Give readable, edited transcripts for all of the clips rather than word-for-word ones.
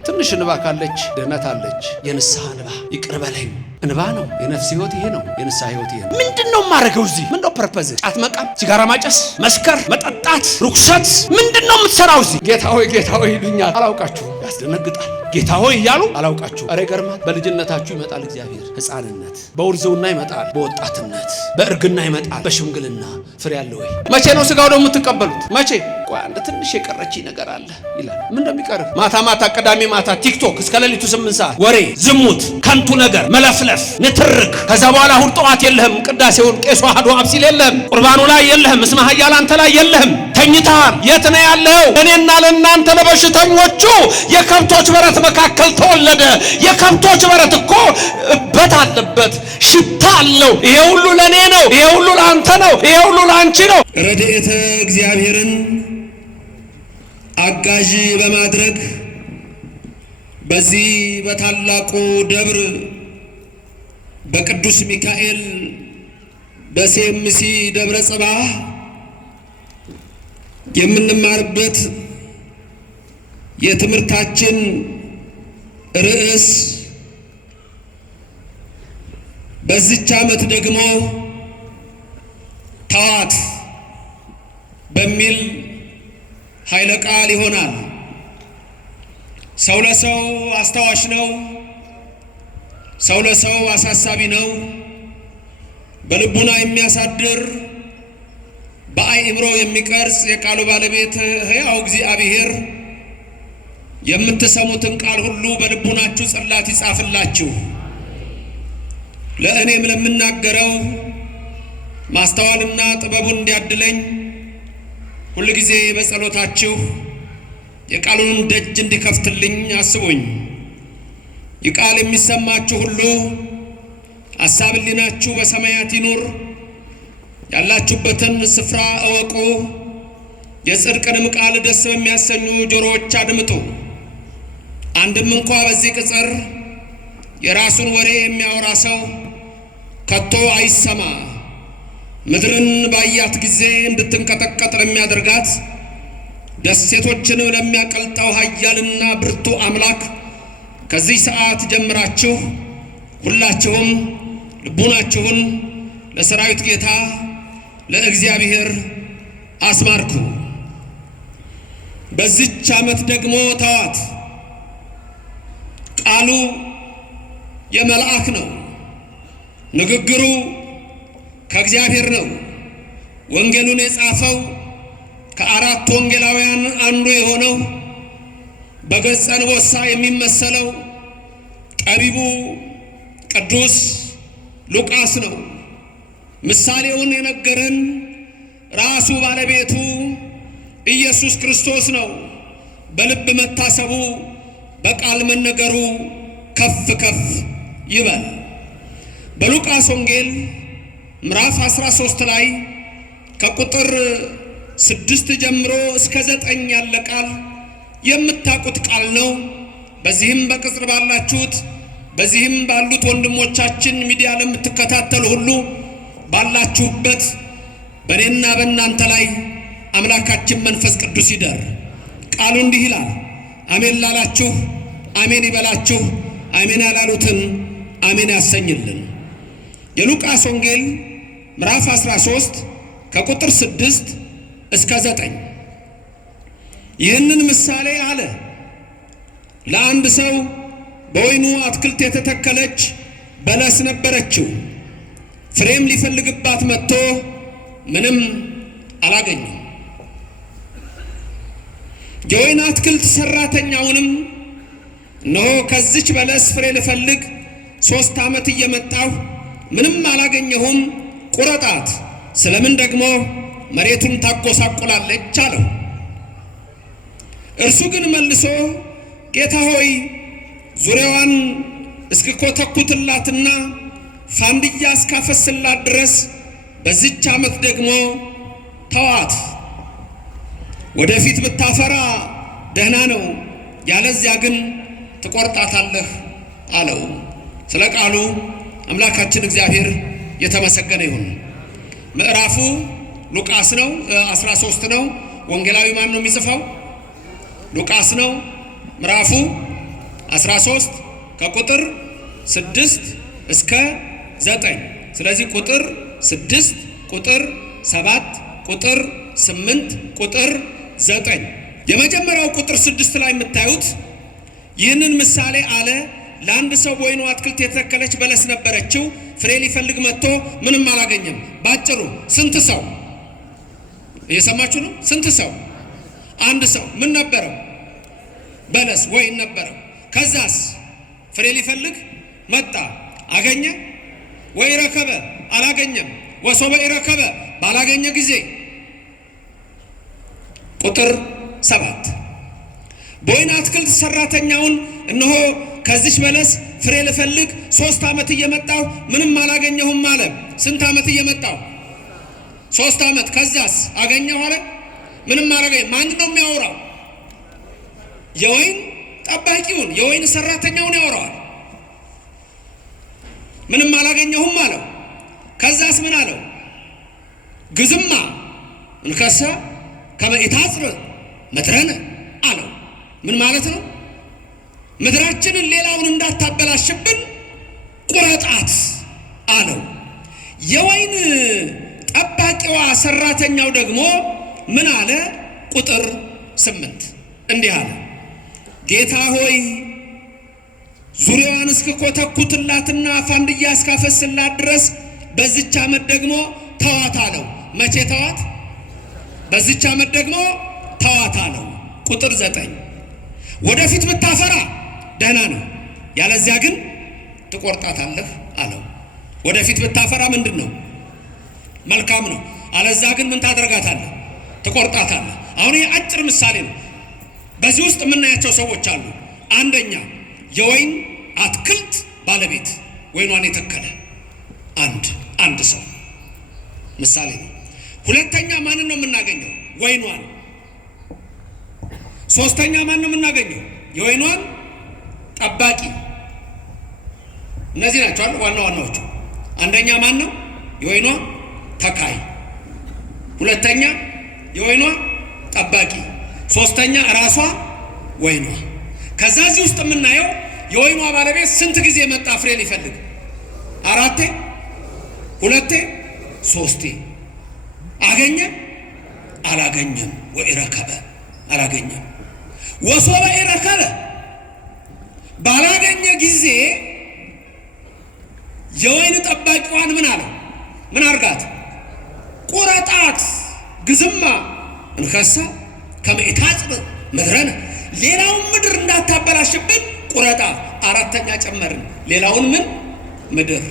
ትንሽ እንባ ካለች ድህነት አለች። የንስሐ እንባ ይቅር በለኝ እንባ ነው። የነፍስ ህይወት ይሄ ነው። የንስሐ ህይወት ይሄ ነው። ምንድነው ማረገው? እዚህ ምንድነው ፐርፐዝ? ጫት መቃም፣ ሲጋራ ማጨስ፣ መስከር፣ መጠጣት፣ ርኩሰት ምንድነው የምትሰራው እዚህ? ጌታ ሆይ ይሉኛል፣ አላውቃችሁም። ያስደነግጣል። ጌታ ሆይ እያሉ አላውቃችሁ። ኧረ ይገርማል። በልጅነታችሁ ይመጣል እግዚአብሔር። ሕፃንነት በውርዝውና ይመጣል፣ በወጣትነት በእርግና ይመጣል፣ በሽምግልና ፍሬ ያለ ወይ? መቼ ነው ስጋው ደግሞ የምትቀበሉት? መቼ? ቆይ አንድ ትንሽ የቀረች ነገር አለ ይላል። ምን እንደሚቀር ማታ ቅዳሜ ማታ ቲክቶክ እስከ ሌሊቱ 8 ሰዓት ወሬ፣ ዝሙት፣ ከንቱ ነገር፣ መለፍለፍ፣ ንትርክ። ከዛ በኋላ እሑድ ጠዋት የለህም፣ ቅዳሴውን ቄሱ አሐዱ አብ ሲል የለህም፣ ቁርባኑ ላይ የለህም፣ እስመ ኃያል አንተ ላይ የለህም፣ ተኝተሃል። የት ነው ያለው? እኔና ለእናንተ ለበሽተኞቹ የከብቶች በረት መካከል ተወለደ። የከብቶች በረት እኮ እበት አለበት፣ ሽታ አለው። ይሄ ሁሉ ለኔ ነው፣ ይሄ ሁሉ ለአንተ ነው፣ ይሄ ሁሉ ለአንቺ ነው። ረድኤተ እግዚአብሔርን አጋዥ በማድረግ በዚህ በታላቁ ደብር በቅዱስ ሚካኤል በሴምሲ ደብረ ጽባህ የምንማርበት የትምህርታችን ርዕስ በዚች ዓመት ደግሞ ተዋት በሚል ኃይለ ቃል ይሆናል። ሰው ለሰው አስታዋሽ ነው። ሰው ለሰው አሳሳቢ ነው። በልቡና የሚያሳድር በአእምሮ የሚቀርጽ የቃሉ ባለቤት ሕያው እግዚአብሔር የምትሰሙትን ቃል ሁሉ በልቡናችሁ ጽላት ይጻፍላችሁ። ለእኔም ለምናገረው ማስተዋልና ጥበቡን እንዲያድለኝ ሁሉ ጊዜ በጸሎታችሁ የቃሉን ደጅ እንዲከፍትልኝ አስቡኝ። የቃል የሚሰማችሁ ሁሉ ሐሳብ ሕሊናችሁ በሰማያት ይኑር። ያላችሁበትን ስፍራ እወቁ። የጽድቅንም ቃል ደስ በሚያሰኙ ጆሮዎች አድምጡ። አንድም እንኳ በዚህ ቅጽር የራሱን ወሬ የሚያወራ ሰው ከቶ አይሰማ። ምድርን ባያት ጊዜ እንድትንቀጠቀጥ ለሚያደርጋት ደሴቶችንም ለሚያቀልጠው ኃያልና ብርቱ አምላክ ከዚህ ሰዓት ጀምራችሁ ሁላችሁም ልቡናችሁን ለሰራዊት ጌታ ለእግዚአብሔር አስማርኩ። በዚች ዓመት ደግሞ ተዋት። ቃሉ የመልአክ ነው። ንግግሩ ከእግዚአብሔር ነው። ወንጌሉን የጻፈው ከአራት ወንጌላውያን አንዱ የሆነው በገጸ ንቦሳ የሚመሰለው ጠቢቡ ቅዱስ ሉቃስ ነው። ምሳሌውን የነገረን ራሱ ባለቤቱ ኢየሱስ ክርስቶስ ነው። በልብ መታሰቡ በቃል መነገሩ ከፍ ከፍ ይበል። በሉቃስ ወንጌል ምዕራፍ 13 ላይ ከቁጥር 6 ጀምሮ እስከ 9 ያለ ቃል የምታውቁት ቃል ነው። በዚህም በቅጽር ባላችሁት በዚህም ባሉት ወንድሞቻችን ሚዲያ ለምትከታተሉ ሁሉ ባላችሁበት በእኔና በእናንተ ላይ አምላካችን መንፈስ ቅዱስ ይደር። ቃሉ እንዲህ ይላል። አሜን ላላችሁ አሜን ይበላችሁ፣ አሜን ያላሉትን አሜን ያሰኝልን። የሉቃስ ወንጌል ምዕራፍ 13 ከቁጥር 6 እስከ 9 ይህንን ምሳሌ አለ። ለአንድ ሰው በወይኑ አትክልት የተተከለች በለስ ነበረችው። ፍሬም ሊፈልግባት መጥቶ ምንም አላገኘም። የወይን አትክልት ሰራተኛውንም እነሆ ከዚች በለስ ፍሬ ልፈልግ 3 ዓመት እየመጣሁ ምንም አላገኘሁም፣ ቁረጣት፣ ስለምን ደግሞ መሬቱን ታጎሳቁላለች አለው። እርሱ ግን መልሶ ጌታ ሆይ ዙሪያዋን እስክኮተኩትላትና ፋንድያ እስካፈስላት ድረስ በዚች ዓመት ደግሞ ተዋት። ወደፊት ብታፈራ ደህና ነው፣ ያለዚያ ግን ትቆርጣታለህ አለው። ስለ ቃሉ አምላካችን እግዚአብሔር የተመሰገነ ይሁን። ምዕራፉ ሉቃስ ነው፣ 13 ነው። ወንጌላዊ ማን ነው የሚጽፈው? ሉቃስ ነው። ምዕራፉ 13 ከቁጥር 6 እስከ 9። ስለዚህ ቁጥር 6 ቁጥር 7 ቁጥር 8 ቁጥር 9። የመጀመሪያው ቁጥር 6 ላይ የምታዩት ይህንን ምሳሌ አለ። ለአንድ ሰው በወይኑ አትክልት የተተከለች በለስ ነበረችው። ፍሬ ሊፈልግ መጥቶ ምንም አላገኘም። ባጭሩ ስንት ሰው እየሰማችሁ ነው? ስንት ሰው? አንድ ሰው ምን ነበረው? በለስ ወይን ነበረው። ከዛስ ፍሬ ሊፈልግ መጣ። አገኘ? ወይ ረከበ? አላገኘም። ወሶበ ረከበ? ባላገኘ ጊዜ ቁጥር 7 በወይን አትክልት ሰራተኛውን እነሆ ከዚች በለስ ፍሬ ልፈልግ 3 ዓመት እየመጣሁ ምንም አላገኘሁም አለ። ስንት ዓመት እየመጣሁ? 3 ዓመት። ከዛስ አገኘሁ አለ? ምንም አላገኘ። ማን ነው የሚያወራው? የወይን ጠባቂውን የወይን ሰራተኛውን ያወራዋል። ምንም አላገኘሁም አለው። ከዛስ ምን አለው? ግዝማ እንከሰ ከመ ኢታጽር ምድረነ አለው። ምን ማለት ነው? ምድራችንን ሌላውን እንዳታበላሽብን ቁረጣት አለው። የወይን ጠባቂዋ ሰራተኛው ደግሞ ምን አለ? ቁጥር 8 እንዲህ አለ፣ ጌታ ሆይ ዙሪያዋን እስክኮተኩትላትና ፋንድያ እስካፈስላት ድረስ በዚች ዓመት ደግሞ ተዋት አለው። መቼ ተዋት? በዚች ዓመት ደግሞ ተዋት አለው። ቁጥር 9 ወደፊት ብታፈራ ደህና ነው፣ ያለዚያ ግን ትቆርጣታለህ አለው። ወደፊት ብታፈራ ምንድን ነው? መልካም ነው። አለዛ ግን ምን ታደርጋታለህ? ትቆርጣታለህ። አሁን ይህ አጭር ምሳሌ ነው። በዚህ ውስጥ የምናያቸው ሰዎች አሉ። አንደኛ የወይን አትክልት ባለቤት ወይኗን የተከለ አንድ ሰው ምሳሌ ነው። ሁለተኛ ማንን ነው የምናገኘው? ወይኗን። ሶስተኛ ማን ነው የምናገኘው? የወይኗን ጠባቂ። እነዚህ ናቸው አሉ ዋና ዋናዎቹ። አንደኛ ማን ነው? የወይኗ ተካይ። ሁለተኛ የወይኗ ጠባቂ። ሶስተኛ ራሷ ወይኗ። ከዛ እዚህ ውስጥ የምናየው የወይኗ ባለቤት ስንት ጊዜ መጣ ፍሬ ሊፈልግ? 4 2 3 አገኘ? አላገኘም። ወኢረከበ አላገኘም። ወሶበ ኢረከበ ባላገኘ ጊዜ የወይን ጠባቂዋን ምን አለ? ምን አርጋት? ቁረጣት። ግዝማ እንከሳ ከመ ኢታጽር ምድረነ ሌላውን ምድር እንዳታበላሽብን ቁረጣ። 4ኛ ጨመርን። ሌላውን ምን ምድር።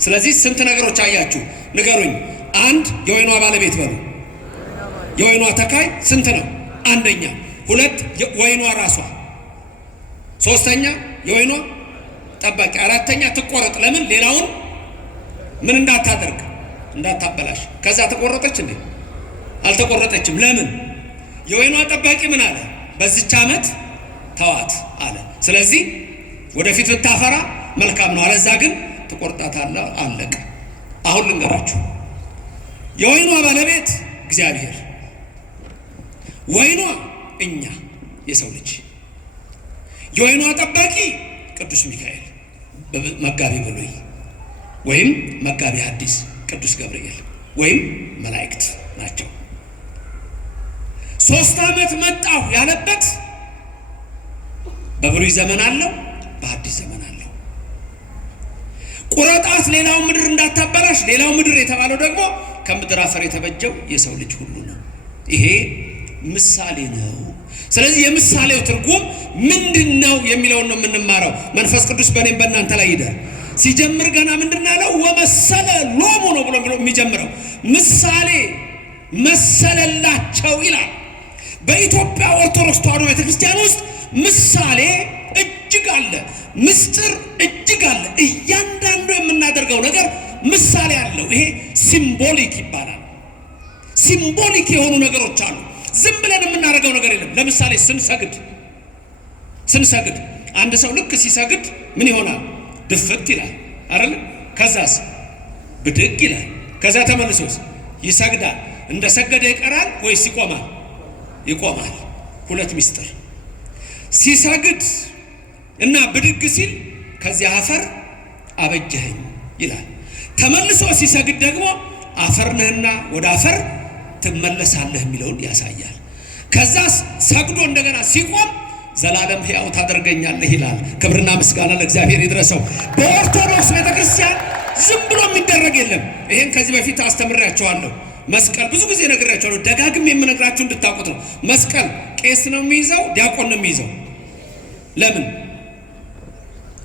ስለዚህ ስንት ነገሮች አያችሁ? ንገሩኝ። 1 የወይኗ ባለቤት በሉ። የወይኗ ተካይ ስንት ነው? 1ኛ። 2 ወይኗ ራሷ። 3ኛ የወይኗ ጠባቂ። 4ኛ ትቆረጥ። ለምን? ሌላውን ምን እንዳታደርግ እንዳታበላሽ። ከዛ ተቆረጠች እንዴ? አልተቆረጠችም። ለምን? የወይኗ ጠባቂ ምን አለ? በዚች ዓመት ተዋት አለ። ስለዚህ ወደፊት ብታፈራ መልካም ነው፣ አለዛ ግን ትቆርጣታለህ። አለቀ። አሁን ልንገራችሁ፣ የወይኗ ባለቤት እግዚአብሔር፣ ወይኗ እኛ የሰው ልጅ፣ የወይኗ ጠባቂ ቅዱስ ሚካኤል መጋቢ ብሉይ ወይም መጋቢ ሐዲስ ቅዱስ ገብርኤል ወይም መላእክት ናቸው። 3 ዓመት መጣሁ ያለበት በብሉይ ዘመን አለው፣ በሐዲስ ዘመን አለው። ቁረጣት ሌላው ምድር እንዳታበላሽ። ሌላው ምድር የተባለው ደግሞ ከምድር አፈር የተበጀው የሰው ልጅ ሁሉ ነው። ይሄ ምሳሌ ነው። ስለዚህ የምሳሌው ትርጉም ምንድነው የሚለውን ነው የምንማረው። መንፈስ ቅዱስ በእኔም በእናንተ ላይ ይደር። ሲጀምር ገና ምንድን ያለው? ወመሰለ ሎሙ ነው ብሎ የሚጀምረው ምሳሌ መሰለላቸው ይላል። በኢትዮጵያ ኦርቶዶክስ ተዋሕዶ ቤተክርስቲያን ውስጥ ምሳሌ እጅግ አለ፣ ምስጢር እጅግ አለ። እያንዳንዱ የምናደርገው ነገር ምሳሌ አለው። ይሄ ሲምቦሊክ ይባላል። ሲምቦሊክ የሆኑ ነገሮች አሉ። ዝም ብለን የምናደርገው ነገር የለም። ለምሳሌ ስንሰግድ አንድ ሰው ልክ ሲሰግድ ምን ይሆናል? ድፍት ይላል አይደል? ከዛስ ብድግ ይላል። ከዛ ተመልሶስ ይሰግዳል። እንደ ሰገደ ይቀራል ወይስ ይቆማል? ይቆማል። ሁለት ምስጢር። ሲሰግድ እና ብድግ ሲል ከዚያ አፈር አበጀኸኝ ይላል። ተመልሶ ሲሰግድ ደግሞ አፈር ነህና ወደ አፈር ትመለሳለህ የሚለውን ያሳያል። ከዛ ሰግዶ እንደገና ሲቆም ዘላለም ሕያው ታደርገኛለህ ይላል። ክብርና ምስጋና ለእግዚአብሔር ይድረሰው። በኦርቶዶክስ ቤተክርስቲያን ዝም ብሎ የሚደረግ የለም። ይሄን ከዚህ በፊት አስተምሬያቸዋለሁ። መስቀል ብዙ ጊዜ ነግሬያቸዋለሁ። ደጋግም የምነግራችሁ እንድታውቁት ነው። መስቀል ቄስ ነው የሚይዘው፣ ዲያቆን ነው የሚይዘው። ለምን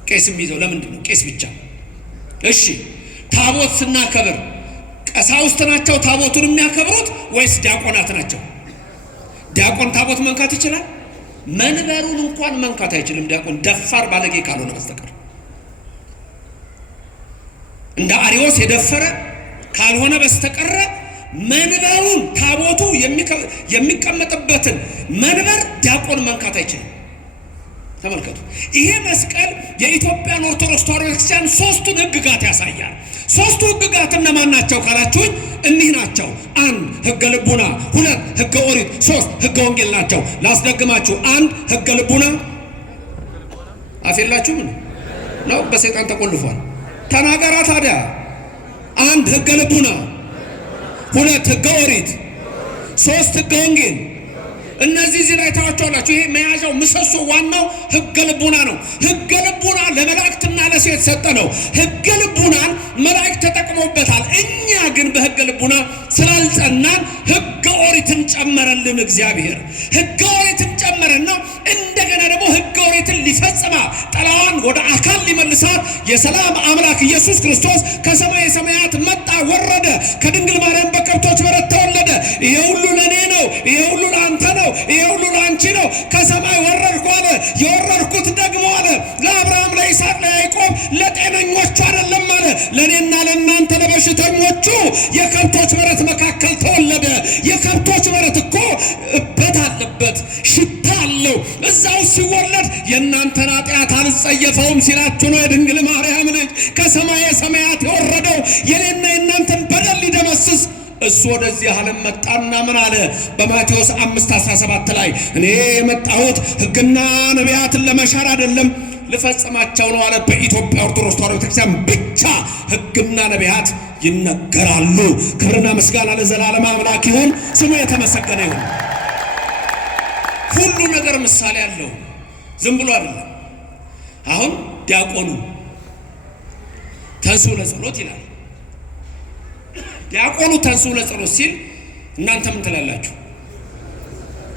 ቄስ የሚይዘው ለምንድን ነው? ቄስ ብቻ። እሺ ታቦት ስናከብር ቀሳውስት ናቸው ታቦቱን የሚያከብሩት ወይስ ዲያቆናት ናቸው? ዲያቆን ታቦት መንካት ይችላል? መንበሩን እንኳን መንካት አይችልም ዲያቆን፣ ደፋር ባለጌ ካልሆነ በስተቀር። እንደ አሪዎስ የደፈረ ካልሆነ በስተቀር መንበሩን ታቦቱ የሚቀመጥበትን መንበር ዲያቆን መንካት አይችልም። ተመልከቱ። ይሄ መስቀል የኢትዮጵያን ኦርቶዶክስ ተዋሕዶ ቤተክርስቲያን ሶስቱን ሕግጋት ያሳያል። ሶስቱ ሕግጋት እነማን ናቸው ካላችሁኝ እኒህ ናቸው። 1 ሕገ ልቡና፣ 2 ሕገ ኦሪት፣ 3 ሕገ ወንጌል ናቸው። ላስደግማችሁ። 1 ሕገ ልቡና አፌላችሁም ነው በሰይጣን ተቆልፏል። ተናገራ ታዲያ። 1 ሕገ ልቡና፣ 2 ሕገ ኦሪት፣ 3 ሕገ ወንጌል። እነዚህ እዚህ ላይ ታዋቸዋላችሁ። ይሄ መያዣው ምሰሶ ዋናው ሕገ ልቡና ነው። ሕገ ልቡና ለመላእክትና ለሰው የተሰጠ ነው። ሕገ ልቡናን መላእክት ተጠቅመውበታል። እኛ ግን በሕገ ልቡና ስላልጸናን ሕገ ኦሪትን ጨመረልን እግዚአብሔር። ሕገ ኦሪትን ጨመረና እንደገና ደግሞ ሕገ ኦሪትን ሊፈጽማ ጠላዋን ወደ አካል ሊመልሳት የሰላም አምላክ ኢየሱስ ክርስቶስ ከሰማይ ሰማያት መጣ፣ ወረደ፣ ከድንግል ማርያም በከብቶች በረት ተወለደ። ይሄ ሁሉ ለኔ ነው፣ ይሄ ሁሉ ለአንተ ነው፣ ይሄ ሁሉ ለአንቺ ነው። ከሰማይ ወረድኩ አለ። የወረድኩት ደግሞ አለ ለአብርሃም፣ ለይስሐቅ፣ ለያዕቆብ ለጤነኞቹ አይደለም አለ፣ ለእኔና ለእናንተ ለበሽተኞቹ የከብቶች በረት መካከል ተወለደ። የከብቶች በረት እኮ እበት አለበት፣ ሽታ አለው። እዛው ሲወለድ የእናንተን ኃጢአት አልጸየፈውም ሲላችሁ ነው የድንግል ማርያም ልጅ ከሰማየ ሰማያት የወረደው የኔና የእናንተን በደል ሊደመስስ እሱ ወደዚህ ዓለም መጣና ምን አለ? በማቴዎስ 5:17 ላይ እኔ የመጣሁት ሕግና ነቢያትን ለመሻር አይደለም ልፈጽማቸው ነው አለ። በኢትዮጵያ ኦርቶዶክስ ተዋሕዶ ቤተክርስቲያን ብቻ ሕግና ነቢያት ይነገራሉ። ክብርና ምስጋና ለዘላለም አምላክ ይሁን፣ ስሙ የተመሰገነ ይሁን። ሁሉ ነገር ምሳሌ አለው፣ ዝም ብሎ አይደለም። አሁን ዲያቆኑ ተንሱ ለጸሎት ይላል። ዲያቆኑ ተንሱ ለጸሎት ሲል እናንተ ምን ትላላችሁ?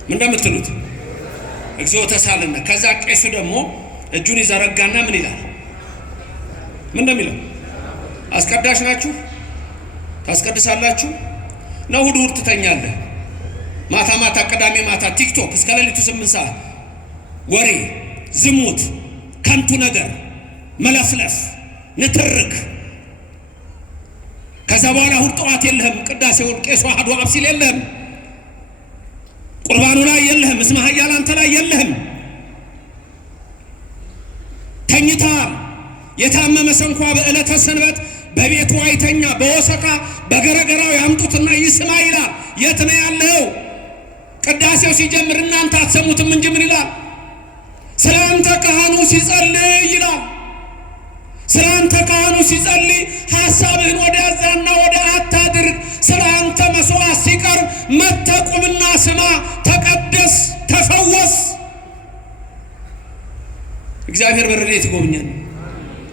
ምን እንደምትሉት እግዚኦ ተሳለነ። ከዛ ቄሱ ደግሞ እጁን ይዘረጋና ምን ይላል? ምን እንደሚለው አስቀዳሽ ናችሁ ታስቀድሳላችሁ ነው። እሑድ እሑድ ትተኛለህ፣ ማታ ማታ ቅዳሜ ማታ ቲክቶክ እስከ ሌሊቱ 8 ሰዓት ወሬ፣ ዝሙት፣ ከንቱ ነገር፣ መለፍለፍ፣ ንትርክ። ከዛ በኋላ እሑድ ጠዋት የለህም፣ ቅዳሴውን ቄሱ አሐዱ አብ ሲል የለህም፣ ቁርባኑ ላይ የለህም፣ እስመ ኃያል አንተ ላይ የለህም። ተኝተሃል። የታመመ ሰንኳ በዕለተ ሰንበት በቤቱ አይተኛ፣ በወሰቃ በገረገራው ያምጡትና ይስማ ይላል። የት ነው ያለው? ቅዳሴው ሲጀምር እናንተ አትሰሙትም እንጂ ምን ይላል? ስለ አንተ ካህኑ ሲጸልይ ይላል። ስለ አንተ ካህኑ ሲጸልይ ሐሳብህን ወደ ያዛና ወደ አታድርግ። ስለ አንተ መስዋዕት ሲቀርብ መጥተህ ቁምና ስማ፣ ተቀደስ፣ ተፈወስ። እግዚአብሔር በረድኤቱ ይጎብኘን፣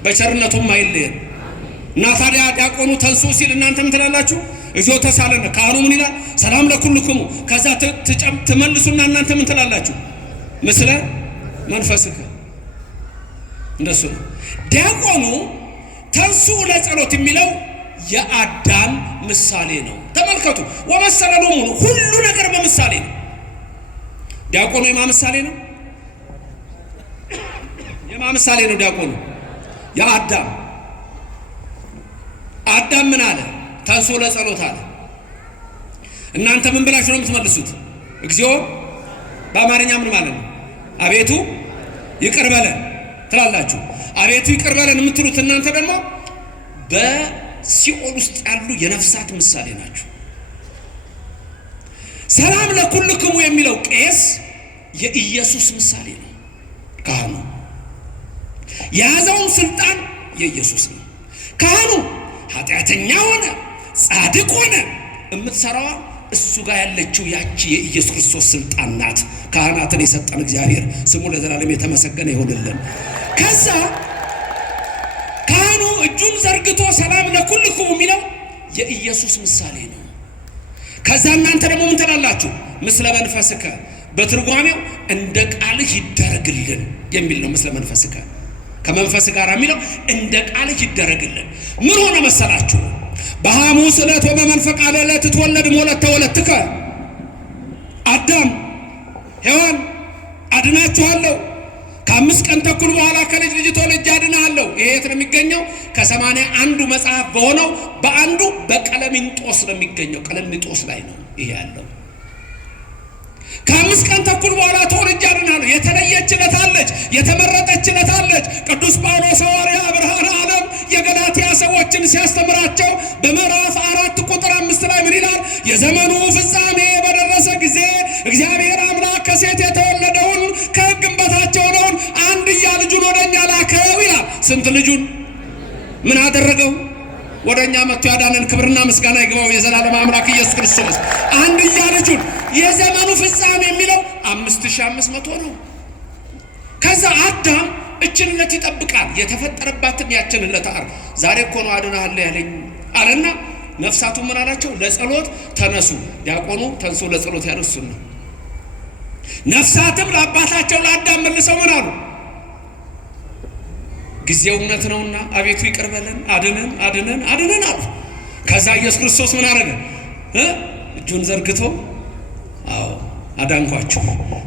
በቸርነቱም አይለየን። እና ታዲያ ዲያቆኑ ተንሱ ሲል እናንተ ምን ትላላችሁ? እግዚኦ ተሳለነ። ካህኑ ምን ይላል? ሰላም ለኩልክሙ። ከዛ ትመልሱና እናንተ ምን ትላላችሁ? ምስለ መንፈስከ። እንደሱ ነው። ዲያቆኑ ተንሱ ለጸሎት የሚለው የአዳም ምሳሌ ነው። ተመልከቱ። ወመሰለሎሙ ሁሉ ነገር በምሳሌ ነው። ዲያቆኑ የማ ምሳሌ ነው? የማ ምሳሌ ነው ዲያቆኑ? የአዳም። አዳም ምን አለ? ተንሱ ለጸሎት አለ። እናንተ ምን ብላችሁ ነው የምትመልሱት? እግዚኦ በአማርኛ ምን ማለት ነው? አቤቱ ይቅር በለን ትላላችሁ። አቤቱ ይቅር በለን የምትሉት እናንተ ደግሞ በሲኦል ውስጥ ያሉ የነፍሳት ምሳሌ ናችሁ። ሰላም ለኩልክሙ የሚለው ቄስ የኢየሱስ ምሳሌ ነው። ካህኑ የያዘውን ስልጣን የኢየሱስ ነው። ካህኑ ኃጢአተኛ ሆነ ጻድቅ ሆነ የምትሰራዋ እሱ ጋር ያለችው ያቺ የኢየሱስ ክርስቶስ ስልጣን ናት። ካህናትን የሰጠን እግዚአብሔር ስሙ ለዘላለም የተመሰገነ ይሁንልን። ከዛ ካህኑ እጁን ዘርግቶ ሰላም ለኩልክሙ የሚለው የኢየሱስ ምሳሌ ነው። ከዛ እናንተ ደግሞ ምን ትላላችሁ? ምስለ መንፈስከ በትርጓሜው እንደ ቃልህ ይደረግልን የሚል ነው። ምስለ መንፈስከ ከመንፈስ ጋር የሚለው እንደ ቃልህ ይደረግልን። ምን ሆነ መሰላችሁ? በሐሙስ ዕለት ወበመንፈቀ ዕለት ትወለድ ሞለተ ወለትከ አዳም ሔዋን አድናችኋለሁ፣ ከ5 ቀን ተኩል በኋላ ከልጅ ልጅ ተወልጄ አድናለሁ። ይሄ የት ነው የሚገኘው? ከ81 መጽሐፍ በሆነው በአንዱ በቀለሚንጦስ ነው የሚገኘው። ቀለሚንጦስ ላይ ነው ይሄ ያለው። ከ5 ቀን ተኩል በኋላ ተወልጄ አድናለሁ። የተለየችለት አለች፣ የተመረጠችለት አለች። ቅዱስ ጳውሎስ ሐዋርያ ብርሃነ ዓለም የገላትያ ሰዎችን ሲያስተምራቸው በምዕራፍ 4 ቁጥር 5 ላይ ምን ይላል? የዘመኑ ፍጻሜ በደረሰ ጊዜ እግዚአብሔር አምላክ ከሴት የተወለደውን ከሕግም በታች የሆነውን አንድያ ልጁን ወደኛ ላከው ይላል። ስንት ልጁን ምን አደረገው? ወደኛ መጥቶ ያዳነን ክብርና ምስጋና ይግባው የዘላለም አምላክ ኢየሱስ ክርስቶስ። አንድያ ልጁን የዘመኑ ፍጻሜ የሚለው 5500 ነው። ከዛ አዳም እችን ዕለት ይጠብቃል። የተፈጠረባትን ያችን ዕለት ዛሬ እኮ ነው አድናለሁ ያለኝ አለና ነፍሳቱ ምን አላቸው? ለጸሎት ተነሱ። ዲያቆኑ ተንሱ ለጸሎት ያለው እሱን ነው። ነፍሳትም ለአባታቸው ለአዳም መልሰው ምን አሉ? ጊዜው እውነት ነውና አቤቱ ይቅር በለን አድነን አድነን አድነን አሉ። ከዛ ኢየሱስ ክርስቶስ ምን አደረገ? እጁን ዘርግቶ አዎ አዳንኳችሁ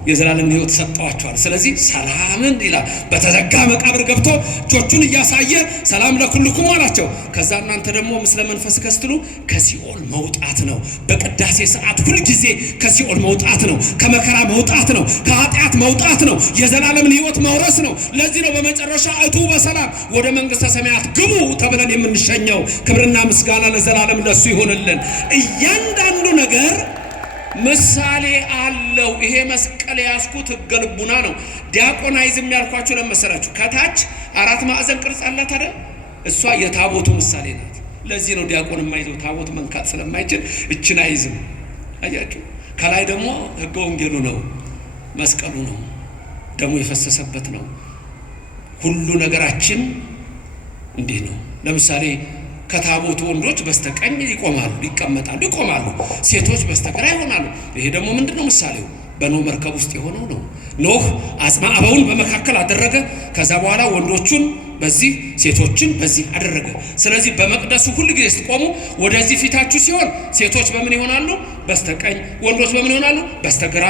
የዘላለም ሕይወት ሰጠዋችኋል። ስለዚህ ሰላምን ይላል። በተዘጋ መቃብር ገብቶ እጆቹን እያሳየ ሰላም ለኩልኩም አላቸው። ከዛ እናንተ ደግሞ ምስለ መንፈስ ከስትሉ ከሲኦል መውጣት ነው። በቅዳሴ ሰዓት ሁልጊዜ ከሲኦል መውጣት ነው፣ ከመከራ መውጣት ነው፣ ከኃጢአት መውጣት ነው፣ የዘላለምን ሕይወት መውረስ ነው። ለዚህ ነው በመጨረሻ እቱ በሰላም ወደ መንግሥተ ሰማያት ግቡ ተብለን የምንሸኘው። ክብርና ምስጋና ለዘላለም ለሱ ይሆንልን። እያንዳንዱ ነገር ምሳሌ አለው። ይሄ መስቀል ያስኩት ሕገ ልቡና ነው። ዲያቆናይዝም ያልኳችሁ ለመሰላችሁ ከታች 4 ማዕዘን ቅርጽ አላት አይደል? እሷ የታቦቱ ምሳሌ ናት። ለዚህ ነው ዲያቆን የማይዘው፣ ታቦት መንካት ስለማይችል እችን አይዝም። አያችሁ። ከላይ ደግሞ ሕገ ወንጌሉ ነው፣ መስቀሉ ነው፣ ደሙ የፈሰሰበት ነው። ሁሉ ነገራችን እንዲህ ነው። ለምሳሌ ከታቦቱ ወንዶች በስተቀኝ ይቆማሉ፣ ይቀመጣሉ፣ ይቆማሉ። ሴቶች በስተግራ ይሆናሉ። ይሄ ደግሞ ምንድነው? ምሳሌው በኖህ መርከብ ውስጥ የሆነው ነው። ኖህ አጽመ አበውን በመካከል አደረገ። ከዛ በኋላ ወንዶቹን በዚህ ሴቶችን በዚህ አደረገ። ስለዚህ በመቅደሱ ሁሉ ጊዜ ስትቆሙ ወደዚህ ፊታችሁ ሲሆን ሴቶች በምን ይሆናሉ? በስተቀኝ፣ ወንዶች በምን ይሆናሉ? በስተግራ።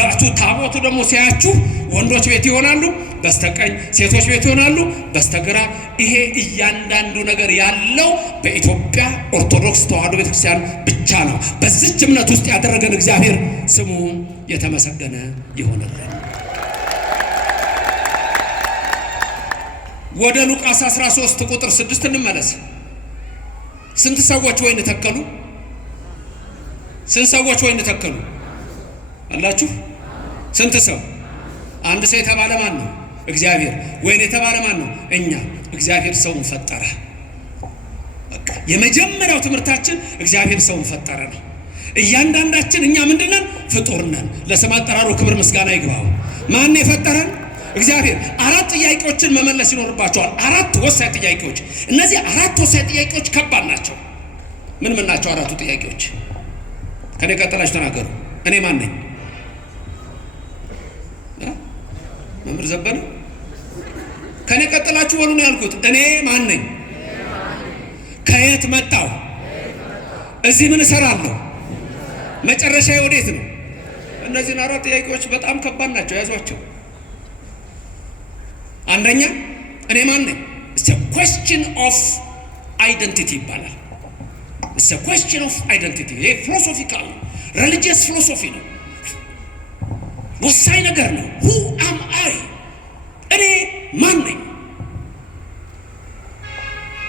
ራቱ ታቦቱ ደግሞ ሲያያችሁ ወንዶች ቤት ይሆናሉ በስተቀኝ፣ ሴቶች ቤት ይሆናሉ በስተግራ። ይሄ እያንዳንዱ ነገር ያለው በኢትዮጵያ ኦርቶዶክስ ተዋሕዶ ቤተክርስቲያን ብቻ ነው። በዚች እምነት ውስጥ ያደረገን እግዚአብሔር ስሙ የተመሰገነ ይሆንልን። ወደ ሉቃስ 13 ቁጥር 6 እንመለስ። ስንት ሰዎች ወይን ተከሉ? ስንት ሰዎች ወይን ተከሉ አላችሁ? ስንት ሰው? አንድ ሰው የተባለ ማን ነው? እግዚአብሔር። ወይን የተባለ ማን ነው? እኛ። እግዚአብሔር ሰውን ፈጠረ። በቃ የመጀመሪያው ትምህርታችን እግዚአብሔር ሰውን ፈጠረ ነው። እያንዳንዳችን እኛ ምንድነን? ፍጡር ነን። ለስም አጠራሩ ክብር ምስጋና ይግባው። ማን የፈጠረን? እግዚአብሔር። 4 ጥያቄዎችን መመለስ ይኖርባቸዋል። 4 ወሳኝ ጥያቄዎች። እነዚህ 4 ወሳኝ ጥያቄዎች ከባድ ናቸው። ምን ናቸው 4ቱ ጥያቄዎች? ከኔ ቀጥላችሁ ተናገሩ። እኔ ማን ነኝ? መምህር ዘበነ ከኔ ቀጥላችሁ በሉ ነው ያልኩት። እኔ ማን ነኝ? ከየት መጣሁ? እዚህ ምን እሰራለሁ? መጨረሻዬ ወዴት ነው? እነዚህን 4 ጥያቄዎች በጣም ከባድ ናቸው። ያዟቸው። አንደኛ እኔ ማን ነኝ? It's a question of identity ይባላል። It's a question of identity። ይሄ ፊሎሶፊካል ሪሊጂየስ ፊሎሶፊ ነው። ወሳኝ ነገር ነው። Who am I? እኔ ማን ነኝ?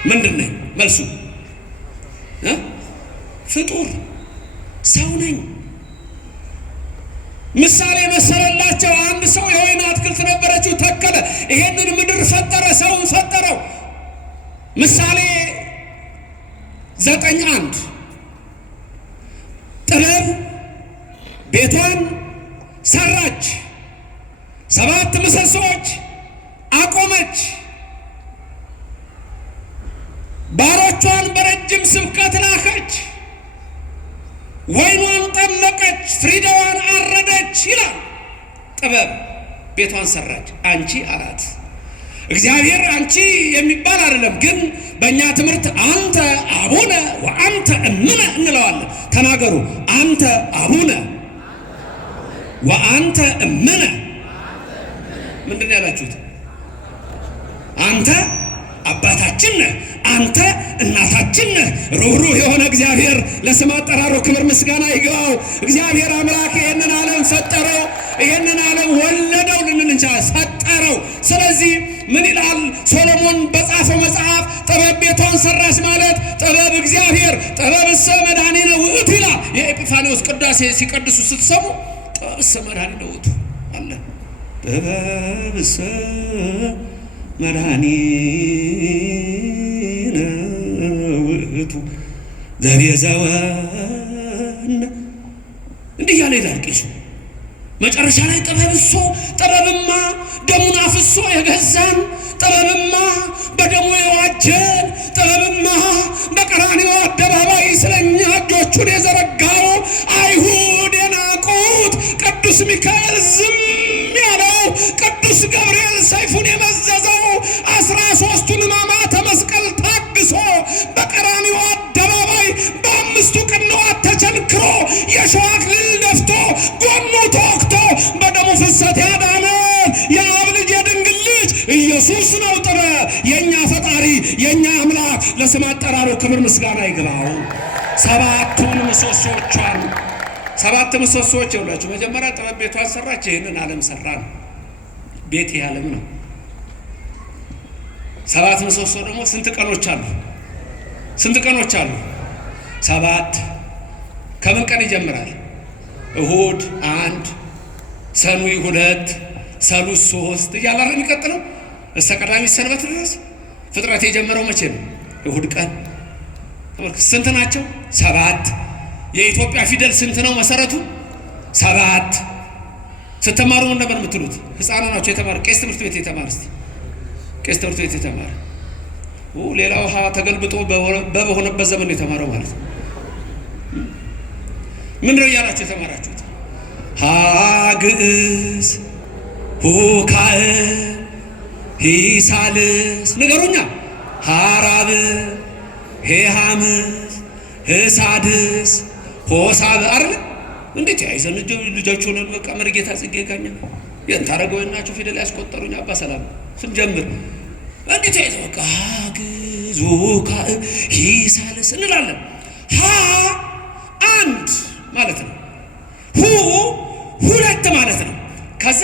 ምንድን ነኝ? መልሱ ፍጡር ሰው ነኝ። ምሳሌ መሰለላቸው። አንድ ሰው የወይን አትክልት ነበረችው፣ ተከለ። ይሄንን ምድር ፈጠረ፣ ምሳሌ 9:1 ጥበብ ቤቷን ሰራች፣ 7 ምሰሶች አቆመች፣ ባሮቿን በረጅም ስብከት ላከች፣ ወይኗን ጠመቀች፣ ፍሪዳዋን አረደች ይላል። ጥበብ ቤቷን ሰራች። አንቺ አላት። እግዚአብሔር አንቺ የሚባል አይደለም፣ ግን በእኛ ትምህርት አንተ አቡነ ወአንተ እምነ እንለዋለን። ተናገሩ። አንተ አቡነ ወአንተ እምነ። ምንድን ነው ያላችሁት? አንተ አባታችን ነህ፣ አንተ እናታችን ነህ። ሩህሩህ የሆነ እግዚአብሔር ለስም አጠራሩ ክብር ምስጋና ይግባው። እግዚአብሔር አምላክ ይህንን ዓለም ፈጠረው፣ ይህንን ዓለም ወለደው ልንል እንችላለን፣ ፈጠረው። ስለዚህ ምን ይላል ሶሎሞን በጻፈው መጽሐፍ? ጥበብ ቤቷን ሰራች ማለት ጥበብ እግዚአብሔር ጥበብሰ መድኃኒነ ውእቱ ይላል። የኤጲፋንዮስ ቅዳሴ ሲቀድሱ ስትሰሙ ጥበብሰ መድኃኒነ ውእቱ አለ። ጥበብሰ መድኃኒነ ውእቱ ዘቤዘወነ እንዲህ ያለ ይላል ቄሱ። መጨረሻ ላይ ጥበብማ ደሙን አፍሶ የገዛን፣ ጥበብማ በደሙ የዋጀን፣ ጥበብማ በቀራንዮ አደባባይ ስለኛ እጆቹን የዘረጋው፣ አይሁድ የናቁት ቅዱስ ሚካኤል ዝም ያለው፣ ቅዱስ ገብርኤል ሰይፉን የመዘዘው፣ 13ቱን ሕማማተ መስቀል ታግሶ በቀራንዮ አደባባይ በ5ቱ ቅንዋት ተቸንክሮ የሸዋ አክሊል ደፍቶ ጎኑ ተወግቶ በደሙ ፍሰት ያዳነን የአብ ልጅ የድንግል ልጅ ኢየሱስ ነው። ጥበብ የእኛ ፈጣሪ የእኛ አምላክ ለስም አጠራሩ ክብር ምስጋና ይግባው። 7ቱን ምሰሶቿን 7 ምሰሶች ይውላችሁ። መጀመሪያ ጥበብ ቤቷን ሰራች፣ ይህንን ዓለም ሰራ ነው። ቤት ይህ ዓለም ነው። 7 ምሰሶ ደግሞ ስንት ቀኖች አሉ? ስንት ቀኖች አሉ? 7። ከምን ቀን ይጀምራል? እሁድ 1፣ ሰኑይ 2፣ ሰሉስ 3 እያለ አይደል የሚቀጥለው እስከ ቀዳሚት ሰንበት ድረስ። ፍጥረት የጀመረው መቼ ነው? እሁድ ቀን። ስንት ናቸው? 7። የኢትዮጵያ ፊደል ስንት ነው መሰረቱ? 7። ስትማሩ ምን ነበር የምትሉት? ህፃኑ ናቸው የተማረ ቄስ ትምህርት ቤት የተማረ እስቲ ቄስ ትምህርት ቤት የተማረ ሌላው ውሃ ተገልብጦ በሆነበት ዘመን ነው የተማረው ማለት ነው። ምን ነው እያላችሁ የተማራችሁት? ሀግዕዝ ሁካዕ ሂሳልስ ንገሩኛ። ሀራብ ሄሃምስ ህሳድስ ሆሳብ አይደል? እንዴት ያይዘን ልጆች ሆነን በቃ መርጌታ ጽጌ ጋኛ የንታረገው ናቸው ፊደል ያስቆጠሩኝ አባ ሰላም ስንጀምር እንዴት ያይዘ በቃ ሀግዕዝ ሁካዕ ሂሳልስ እንላለን። ሀ 1 ማለት ነው። ሁ 2 ማለት ነው። ከዛ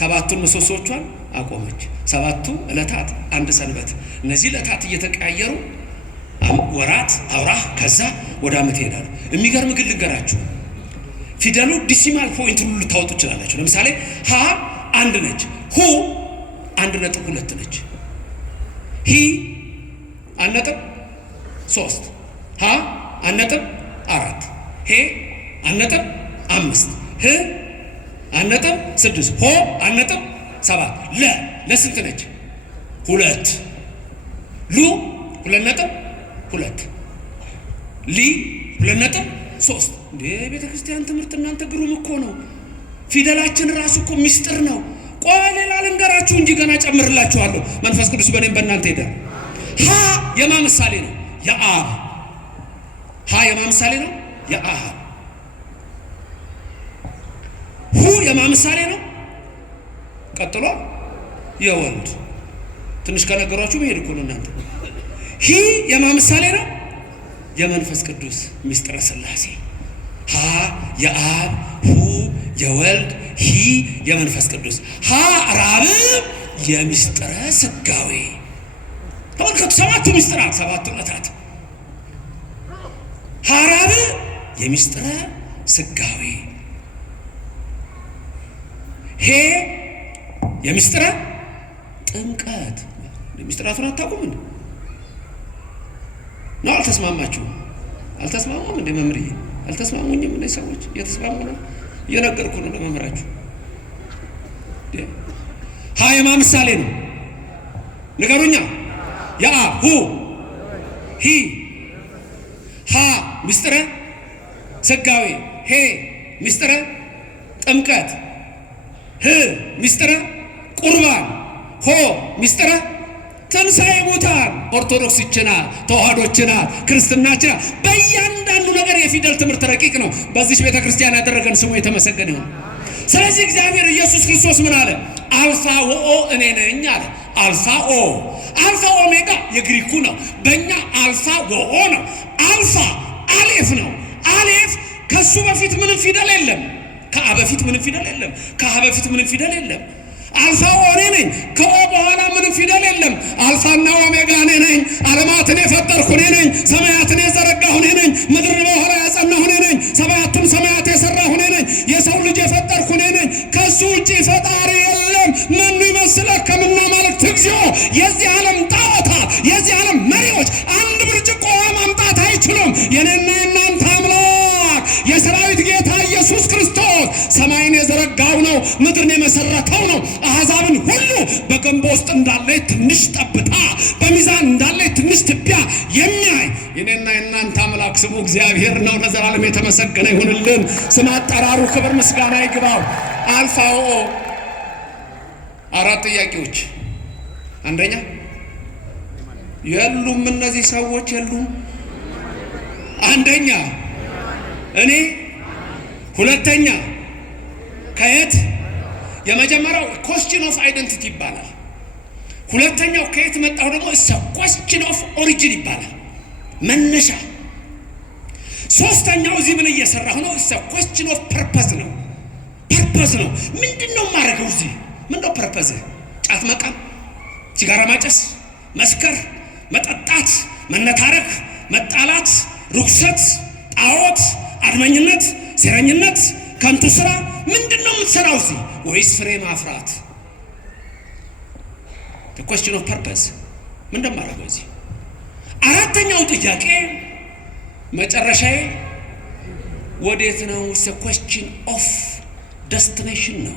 7ቱን ምሰሶቿን አቆመች። 7ቱ ዕለታት 1 ሰንበት። እነዚህ ዕለታት እየተቀያየሩ ወራት አውራህ ከዛ ወደ ዓመት ይሄዳሉ። የሚገርም ግን ልንገራችሁ፣ ፊደሉ ዲሲማል ፖይንት ሁሉ ልታወጡ ይችላላችሁ። ለምሳሌ ሀ 1 ነች፣ ሁ 1.2 ነች፣ ሂ 1.3፣ ሀ 1.4፣ ሄ 1.5፣ ህ 1.6፣ ሆ 1.7። ለስንት ነች? 2። ሉ 2.2፣ ሊ 2.3። እንዴ ቤተ ክርስቲያን ትምህርት እናንተ ግሩም እኮ ነው። ፊደላችን ራሱ እኮ ሚስጥር ነው። ቆይ ሌላ ልንገራችሁ እንጂ ገና ጨምርላችኋለሁ። መንፈስ ቅዱስ በእኔም በእናንተ ሄደ። ሀ የማ ምሳሌ ነው? የአብ። ሀ የማ ምሳሌ ነው? የአብ። ሁ የማ ምሳሌ ነው? ቀጥሎ የወልድ። ትንሽ ከነገሯችሁ መሄድ እኮ ነው እናንተ። ሂ የማ ምሳሌ ነው? የመንፈስ ቅዱስ ምስጢረ ሥላሴ። ሀ የአብ፣ ሁ የወልድ፣ ሂ የመንፈስ ቅዱስ። ሀ ራብ የምስጢረ ሥጋዌ። ተመልከቱ፣ 7ቱ ምስጢራት፣ 7ቱ ዕለታት። ሀ ራብ የምስጢረ ሥጋዌ፣ ሄ የምስጢረ ጥምቀት። ሚስጥራቱን አታውቁም እንዴ? ነው አልተስማማችሁም? አልተስማሙም እንዴ? መምህር አልተስማሙኝም እንዴ? ሰዎች እየተስማሙ ነው። እየነገርኩ ነው ለመምህራችሁ። ሃይማ ምሳሌ ነው። ንገሩኛ። ያ ሁ ሂ ሃ ምስጢረ ሥጋዌ ሄ ምስጢረ ጥምቀት ህ ምስጢረ ቁርባን ሆ ምስጢረ ትንሣኤ ሙታን። ኦርቶዶክስችና ተዋህዶችና ክርስትናችና በእያንዳንዱ ነገር የፊደል ትምህርት ረቂቅ ነው። በዚህ ቤተ ክርስቲያን ያደረገን ስሙ የተመሰገነ ይሁን። ስለዚህ እግዚአብሔር ኢየሱስ ክርስቶስ ምን አለ? አልፋ ወኦ እኔ ነኝ አለ። አልፋ ኦ አልፋ ኦሜጋ የግሪኩ ነው። በእኛ አልፋ ወኦ ነው። አልፋ አሌፍ ነው። አሌፍ ከሱ በፊት ምንም ፊደል የለም። ከአ በፊት ምንም ፊደል የለም። ከሀ በፊት ምንም ፊደል የለም። አልፋ እኔ ነኝ። ከኦ በኋላ ምንም ፊደል የለም። አልፋና ኦሜጋ እኔ ነኝ። ዓለማትን የፈጠርኩ እኔ ነኝ። ሰማያትን የዘረጋሁ እኔ ነኝ። ምድርን በኋላ ያጸናሁ እኔ ነኝ። ሰባቱን ሰማያት የሰራሁ እኔ ነኝ። የሰው ልጅ የፈጠርኩ እኔ ነኝ። ከሱ ውጪ ፈጣሪ የለም። መኑ ይመስለከ ከምና ማለት እግዚኦ። የዚህ ዓለም ጣዖታት፣ የዚህ ዓለም መሪዎች አንድ ብርጭቆ ማምጣት አይችሉም። የኔና የናንተ አምላክ የሰራዊት ጌታ ኢየሱስ ክርስቶስ ሰማይን የዘረጋው ነው። ምድርን የመሰረተው ነው። አሕዛብን ሁሉ በገንቦ ውስጥ እንዳለ ትንሽ ጠብታ፣ በሚዛን እንዳለ ትንሽ ትቢያ የሚያይ የኔና የናንተ አምላክ ስሙ እግዚአብሔር ነው። ለዘላለም የተመሰገነ ይሁንልን። ስም አጠራሩ ክብር ምስጋና ይግባው። አልፋኦ አራት ጥያቄዎች። አንደኛ የሉም፣ እነዚህ ሰዎች የሉም። አንደኛ እኔ፣ ሁለተኛ ከየት። የመጀመሪያው ኮስችን ኦፍ አይደንቲቲ ይባላል። ሁለተኛው ከየት መጣው ደግሞ ኮስችን ኦፍ ኦሪጂን ይባላል፣ መነሻ። ሶስተኛው እዚህ ምን እየሰራሁ ነው? ኮስችን ኦፍ ፐርፐዝ ነው። ፐርፐዝ ነው። ምንድነው ማረገው እዚህ? ምንድነው ፐርፐዝ? ጫት መቃም፣ ሲጋራ ማጨስ፣ መስከር፣ መጠጣት፣ መነታረክ፣ መጣላት፣ ርኩሰት፣ ጣዖት፣ አድመኝነት፣ ሴረኝነት፣ ከንቱ ስራ። ምንድነው የምትሰራው እዚህ? ወይስ ፍሬ ማፍራት? the question of purpose ምን እንደማደርገው እዚህ። አራተኛው ጥያቄ መጨረሻዬ ወዴት ነው? the question of destination ነው።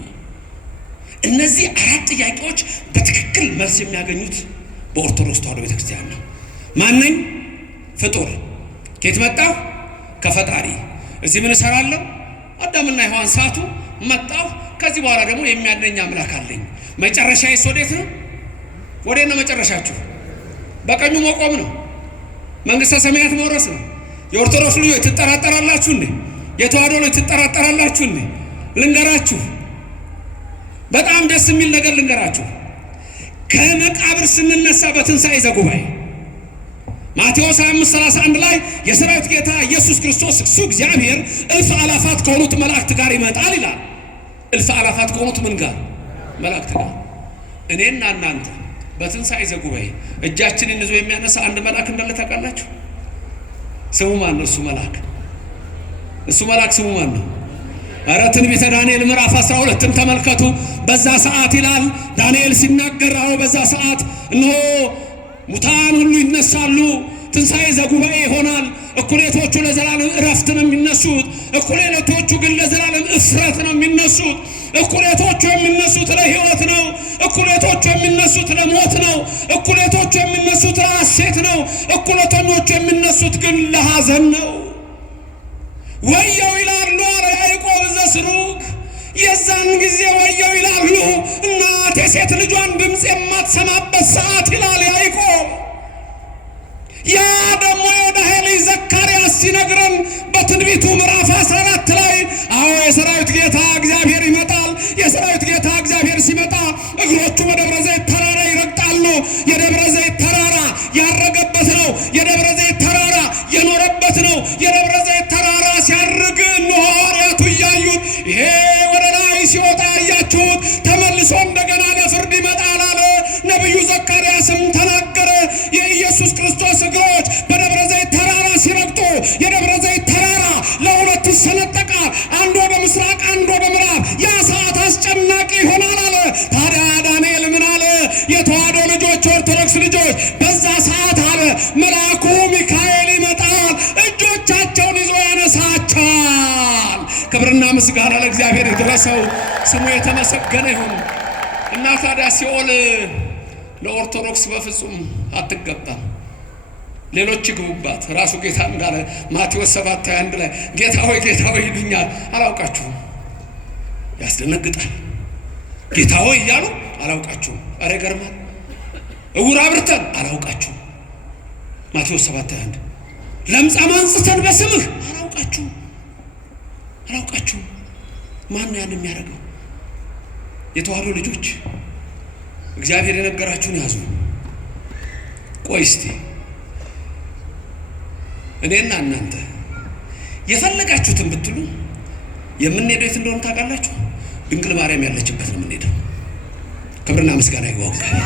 እነዚህ አራት ጥያቄዎች በትክክል መልስ የሚያገኙት በኦርቶዶክስ ተዋህዶ ቤተክርስቲያን ነው። ማነኝ? ፍጡር። ከየት መጣሁ? ከፈጣሪ። እዚህ ምን እሰራለሁ? አዳምና ሔዋን ሳቱ፣ መጣሁ። ከዚህ በኋላ ደግሞ የሚያድነኝ አምላክ አለኝ። መጨረሻዬስ ወዴት ነው? ወዴት ነው መጨረሻችሁ? በቀኙ መቆም ነው። መንግስተ ሰማያት መውረስ ነው። የኦርቶዶክስ ልጆች ትጠራጠራላችሁ እንዴ? የተዋህዶ ልጆች ትጠራጠራላችሁ እንዴ? ልንገራችሁ፣ በጣም ደስ የሚል ነገር ልንገራችሁ። ከመቃብር ስንነሳ በትንሣኤ ዘጉባኤ ማቴዎስ 25:31 ላይ የሰራዊት ጌታ ኢየሱስ ክርስቶስ እሱ እግዚአብሔር እልፍ አላፋት ከሆኑት መላእክት ጋር ይመጣል ይላል። እልፍ አላፋት ከሆኑት ምን ጋር? መላእክት ጋር። እኔና እናንተ በትንሣኤ ዘጉባኤ እጃችንን ይዞ የሚያነሳ አንድ መልአክ እንዳለ ታውቃላችሁ? ስሙ ማን ነው? እሱ መልአክ ስሙ ማን ነው? ኧረ ትንቢተ ዳንኤል ምዕራፍ 12ን ተመልከቱ። በዛ ሰዓት ይላል ዳንኤል ሲናገር፣ በዛ ሰዓት እነሆ ሙታን ሁሉ ይነሳሉ፣ ትንሣኤ ዘጉባኤ ይሆናል። እኩሌቶቹ ለዘላለም እረፍት ነው የሚነሱት፣ እኩሌቶቹ ግን ለዘላለም እፍረት ነው የሚነሱት። እኩሌቶቹ የሚነሱት ለሕይወት ነው፣ እኩሌቶቹ የሚነሱት ለሞት ነው፣ እኩሌቶቹ የሚነሱት ለሐሴት ነው፣ እኩሌተኞቹ የሚነሱት ግን ለሐዘን ነው። ወየው ይላሉ አለ ያዕቆብ ዘስሩግ። የዛን ጊዜ ወየው ይላሉ እናት የሴት ልጇን ድምፅ የማትሰማበት ሰዓት ይላል ያዕቆብ። ያ ደግሞ የዮዳሄ ልጅ ዘካርያስ ሲነግረን በትንቢቱ ምዕራፍ 14 ላይ አዎ የሰራዊት ጌታ እግዚአብሔር ይመጣል። የሰራዊት ጌታ እግዚአብሔር ሲመጣ እግሮቹ በደብረ ዘይት ተራራ ይረግጣሉ። የደብረ ዘይት ተራራ ያረገበት ነው። የደብረ ዘይት ተራራ የኖረበት ነው። የደብረ ዘይት ተራራ ሲያርግ እነሆ ሐዋርያቱ እያዩት ይሄ ወደ ላይ ሲወጣ እያችሁት ተመልሶ እንደገና ለፍርድ ይመጣል አለ። ነቢዩ ዘካርያስም ተናገረ። የኢየሱስ ክርስቶስ እግሮች በደብረ ዘይት ተራራ ሲረግጡ የደብረ ዘይት ተራራ ለሁለት ይሰነጠቃል። አንድ ወደ ምስራቅ፣ አንድ ወደ ምዕራብ። ያ ሰዓት አስጨናቂ ይሆናል አለ። ታዲያ ዳንኤል ምን አለ? የተዋሕዶ ልጆች፣ ኦርቶዶክስ ልጆች በዛ ሰዓት አለ መልአኩ ሚካኤል ይመጣል፣ እጆቻቸውን ይዞ ያነሳቸዋል። ክብርና ምስጋና ለእግዚአብሔር ይድረሰው፣ ስሙ የተመሰገነ ይሁን። እና ታዲያ ሲኦል ለኦርቶዶክስ በፍጹም አትገባም። ሌሎች ይግቡባት። ራሱ ጌታ እንዳለ ማቴዎስ 7:21 ላይ ጌታ ሆይ ይሉኛል አላውቃችሁም። ያስደነግጣል። ጌታ ሆይ እያሉ አላውቃችሁም። ኧረ ይገርማል። እውር አብርተን አላውቃችሁም። ማቴዎስ 7:21 ለምጻም አንጽተን በስምህ አላውቃችሁም። ማን ነው ያን የሚያደርገው? የተዋሕዶ ልጆች እግዚአብሔር የነገራችሁን ያዙ። ቆይ እስቲ እኔና እናንተ የፈለጋችሁትን ብትሉ የምንሄደው የት እንደሆነ ታውቃላችሁ? ድንግል ማርያም ያለችበት ነው የምንሄደው። ክብርና ምስጋና ይግባው እግዚአብሔር።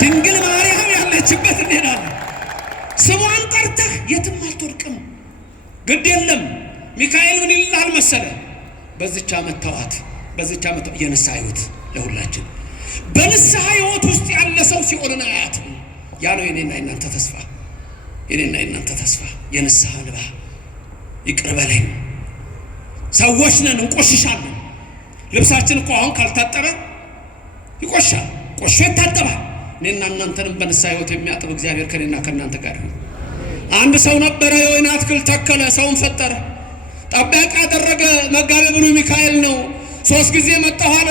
ድንግል ማርያም ያለችበት እንሄዳለን። ስሟን ጠርተህ የትም አትወድቅም። ግድ የለም። ሚካኤል ምን ይላል መሰለ? በዚች ዓመት ተዋት፣ በዚች ዓመት የንስሐ ሕይወት ለሁላችን። በንስሐ ሕይወት ውስጥ ያለ ሰው ሲኦልን አያትም። ያ ነው የኔና የናንተ ተስፋ። የኔና የናንተ ተስፋ የንስሐ እንባ። ይቅር በለኝ። ሰዎች ነን፣ እንቆሽሻለን። ልብሳችን እኮ አሁን ካልታጠበ ይቆሻል። ቆሾ ይታጠባል። እኔና እናንተንም በንስሐ ሕይወት የሚያጥብ እግዚአብሔር ከኔና ከእናንተ ጋር ነው። አንድ ሰው ነበረ፣ የወይን አትክልት ተከለ፣ ሰውን ፈጠረ፣ ጠባቂ ያደረገ። መጋቤ ብሉይ ሚካኤል ነው። 3 ጊዜ መጣሁ አለ።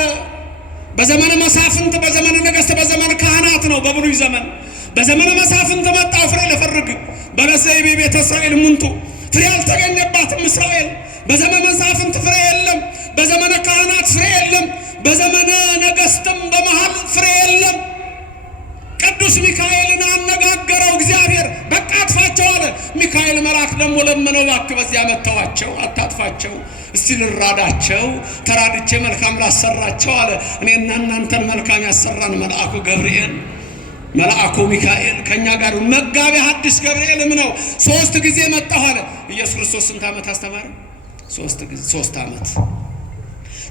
በዘመነ መሳፍንት፣ በዘመነ ነገሥት፣ በዘመነ ካህናት ነው በብሉይ ዘመን። በዘመነ መሳፍንት መጣሁ ፍሬ ልፈርግ፣ በለዘይቤ ቤተ እስራኤል ሙንቱ፣ ፍሬ አልተገኘባትም እስራኤል። በዘመነ መሳፍንት ፍሬ የለም፣ በዘመነ ካህናት ፍሬ የለም፣ በዘመነ ነገሥትም በመሃል ፍሬ የለም። ቅዱስ ሚካኤልን አነጋገረው እግዚአብሔር። በቃ አጥፋቸው አለ። ሚካኤል መልአክ ደግሞ ለመነው፣ እባክህ በዚያ መተዋቸው፣ አታጥፋቸው፣ እስቲ ልራዳቸው፣ ተራድቼ መልካም ላሰራቸው አለ። እኔና እናንተን መልካም ያሰራን መልአኩ ገብርኤል፣ መልአኩ ሚካኤል ከኛ ጋር። መጋቤ ሐዲስ ገብርኤልም ነው። 3 ጊዜ መጣሁ አለ። ኢየሱስ ክርስቶስ ስንት ዓመት አስተማረ? 3 ጊዜ። 3 ዓመት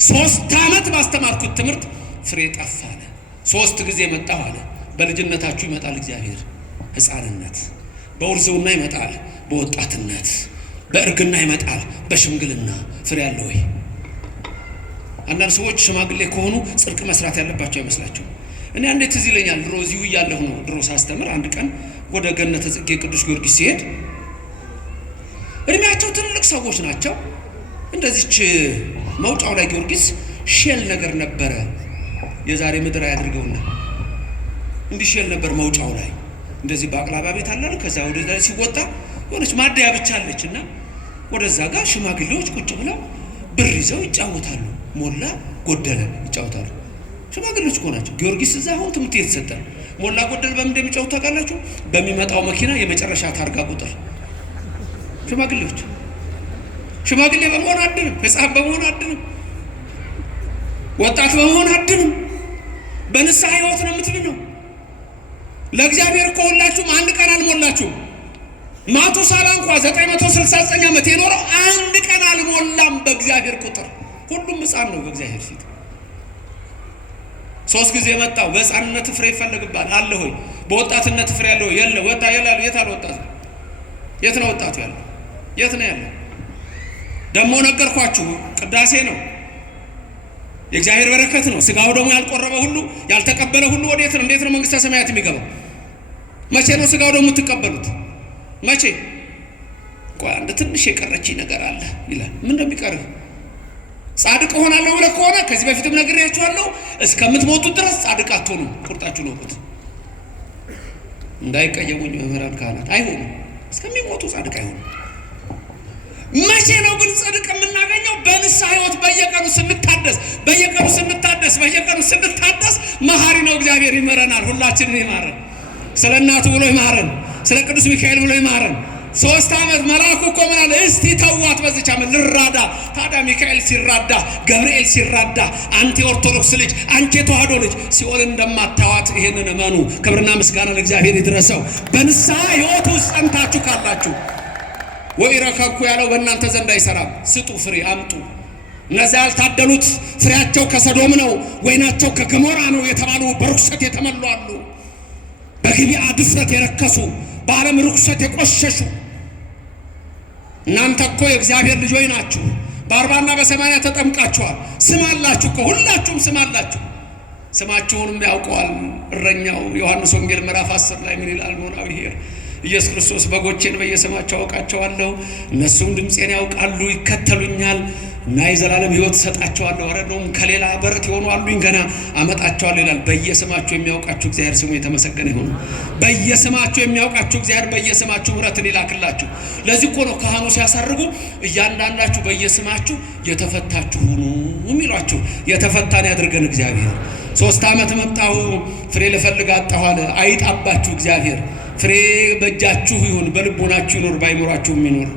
3 ዓመት ባስተማርኩት ትምህርት ፍሬ ጠፋ አለ። 3 ጊዜ መጣሁ አለ። በልጅነታችሁ ይመጣል እግዚአብሔር፣ ሕፃንነት፣ በውርዝውና ይመጣል፣ በወጣትነት፣ በእርግና ይመጣል፣ በሽምግልና። ፍሬ አለ ወይ? አንዳንድ ሰዎች ሽማግሌ ከሆኑ ጽድቅ መስራት ያለባቸው አይመስላቸው። እኔ አንዴ ትዝ ይለኛል፣ ድሮ እዚሁ እያለሁ ነው፣ ድሮ ሳስተምር አንድ ቀን ወደ ገነተ ጽጌ ቅዱስ ጊዮርጊስ ሲሄድ እድሜያቸው ትልልቅ ሰዎች ናቸው። እንደዚች መውጫው ላይ ጊዮርጊስ ሼል ነገር ነበረ፣ የዛሬ ምድር አያድርገውና እንዲህ ሼል ነበር መውጫው ላይ። እንደዚህ ባቅላባ ቤት አለ። ከዛ ወደ ላይ ሲወጣ የሆነች ማደያ ብቻ አለች እና ወደዛ ጋር ሽማግሌዎች ቁጭ ብለው ብር ይዘው ይጫወታሉ። ሞላ ጎደለ ይጫወታሉ። ሽማግሌዎች እኮ ናቸው። ጊዮርጊስ እዛ አሁን ትምህርት የተሰጠ ሞላ ጎደል በምን እንደሚጫወቱ ታውቃላችሁ? በሚመጣው መኪና የመጨረሻ ታርጋ ቁጥር። ሽማግሌዎች ሽማግሌ በመሆን አድንም፣ ሕፃን በመሆን አድንም፣ ወጣት በመሆን አድንም። በንስሐ ሕይወት ነው የምትድነው። ለእግዚአብሔር እኮ ሁላችሁም አንድ ቀን አልሞላችሁም። ማቱሳላ እንኳ 969 ዓመት የኖረው አንድ ቀን አልሞላም በእግዚአብሔር ቁጥር። ሁሉም ሕፃን ነው በእግዚአብሔር ፊት። 3 ጊዜ መጣው። በሕፃንነት ፍሬ ይፈልግባል አለ ሆይ? በወጣትነት ፍሬ ያለው የለ ወጣ ይላል። የት አለ ወጣት? የት ነው ወጣቱ ያለው? የት ነው ያለው? ደግሞ ነገርኳችሁ፣ ቅዳሴ ነው፣ የእግዚአብሔር በረከት ነው። ስጋው ደግሞ ያልቆረበ ሁሉ ያልተቀበለ ሁሉ ወዴት ነው? እንዴት ነው መንግስተ ሰማያት የሚገባው? መቼ ነው ስጋው ደግሞ የምትቀበሉት? መቼ? ቆይ አንድ ትንሽ የቀረች ነገር አለ ይላል። ምን እንደሚቀርህ? ጻድቅ እሆናለሁ ብለህ ከሆነ ከዚህ በፊትም ነግሬያችኋለሁ፣ እስከምትሞቱ ድረስ ጻድቅ አትሆኑም። ቁርጣችሁ ነው ቁጥ እንዳይቀየሙኝ መምህራን ካህናት አይሆኑም። እስከሚሞቱ ጻድቅ አይሆኑም። መቼ ነው ግን ጽድቅ የምናገኘው? በንስሐ ሕይወት በየቀኑ ስንታደስ፣ በየቀኑ ስንታደስ መሐሪ ነው እግዚአብሔር። ይመረናል፣ ሁላችንን ይማረን። ስለ እናቱ ብሎ ይማረን፣ ስለ ቅዱስ ሚካኤል ብሎ ይማረን። 3 ዓመት መልአኩ እኮ ምን አለ? እስቲ ተዋት በዚች ዓመት ልራዳ። ታዲያ ሚካኤል ሲራዳ፣ ገብርኤል ሲራዳ፣ አንተ የኦርቶዶክስ ልጅ፣ አንቺ የተዋሕዶ ልጅ ሲኦል እንደማታዋት ይሄንን እመኑ። ክብርና ምስጋና ለእግዚአብሔር ይድረሰው። በንስሐ ሕይወት ውስጥ ጸንታችሁ ካላችሁ ወኢረከኩ ያለው በእናንተ ዘንድ አይሰራም። ስጡ፣ ፍሬ አምጡ። እነዚያ ያልታደሉት ፍሬያቸው ከሰዶም ነው፣ ወይናቸው ከገሞራ ነው የተባሉ በርኩሰት የተመሉ አሉ። በግቢያ ድፍረት የረከሱ በዓለም ርኩሰት የቆሸሹ እናንተ እኮ የእግዚአብሔር ልጆች ናችሁ። በ40 በ80 ተጠምቃችኋል። ስም አላችሁ እኮ ሁላችሁም ስም አላችሁ። ስማችሁንም ያውቀዋል እረኛው። ዮሐንስ ወንጌል ምዕራፍ 10 ላይ ምን ይላል? ኖላዊ ሄር ኢየሱስ ክርስቶስ በጎቼን በየስማቸው አውቃቸዋለሁ፣ እነሱም ድምፄን ያውቃሉ፣ ይከተሉኛል እና የዘላለም ሕይወት እሰጣቸዋለሁ። ወረዶም ከሌላ በረት የሆኑ አሉኝ ገና አመጣቸዋለሁ ይላል። በየስማችሁ የሚያውቃችሁ እግዚአብሔር ስሙ የተመሰገነ ይሁን። በየስማችሁ የሚያውቃችሁ እግዚአብሔር በየስማችሁ ምሕረትን ይላክላችሁ። ለዚህ እኮ ነው ካህኑ ሲያሳርጉ እያንዳንዳችሁ በየስማችሁ የተፈታችሁ ሁኑ የሚሏችሁ። የተፈታን ያድርገን እግዚአብሔር። 3 ዓመት መጣሁ ፍሬ ልፈልግ አጣሁ አለ። አይጣባችሁ እግዚአብሔር። ፍሬ በእጃችሁ ይሁን፣ በልቦናችሁ ይኖር፣ ባይኖራችሁም ይኖር።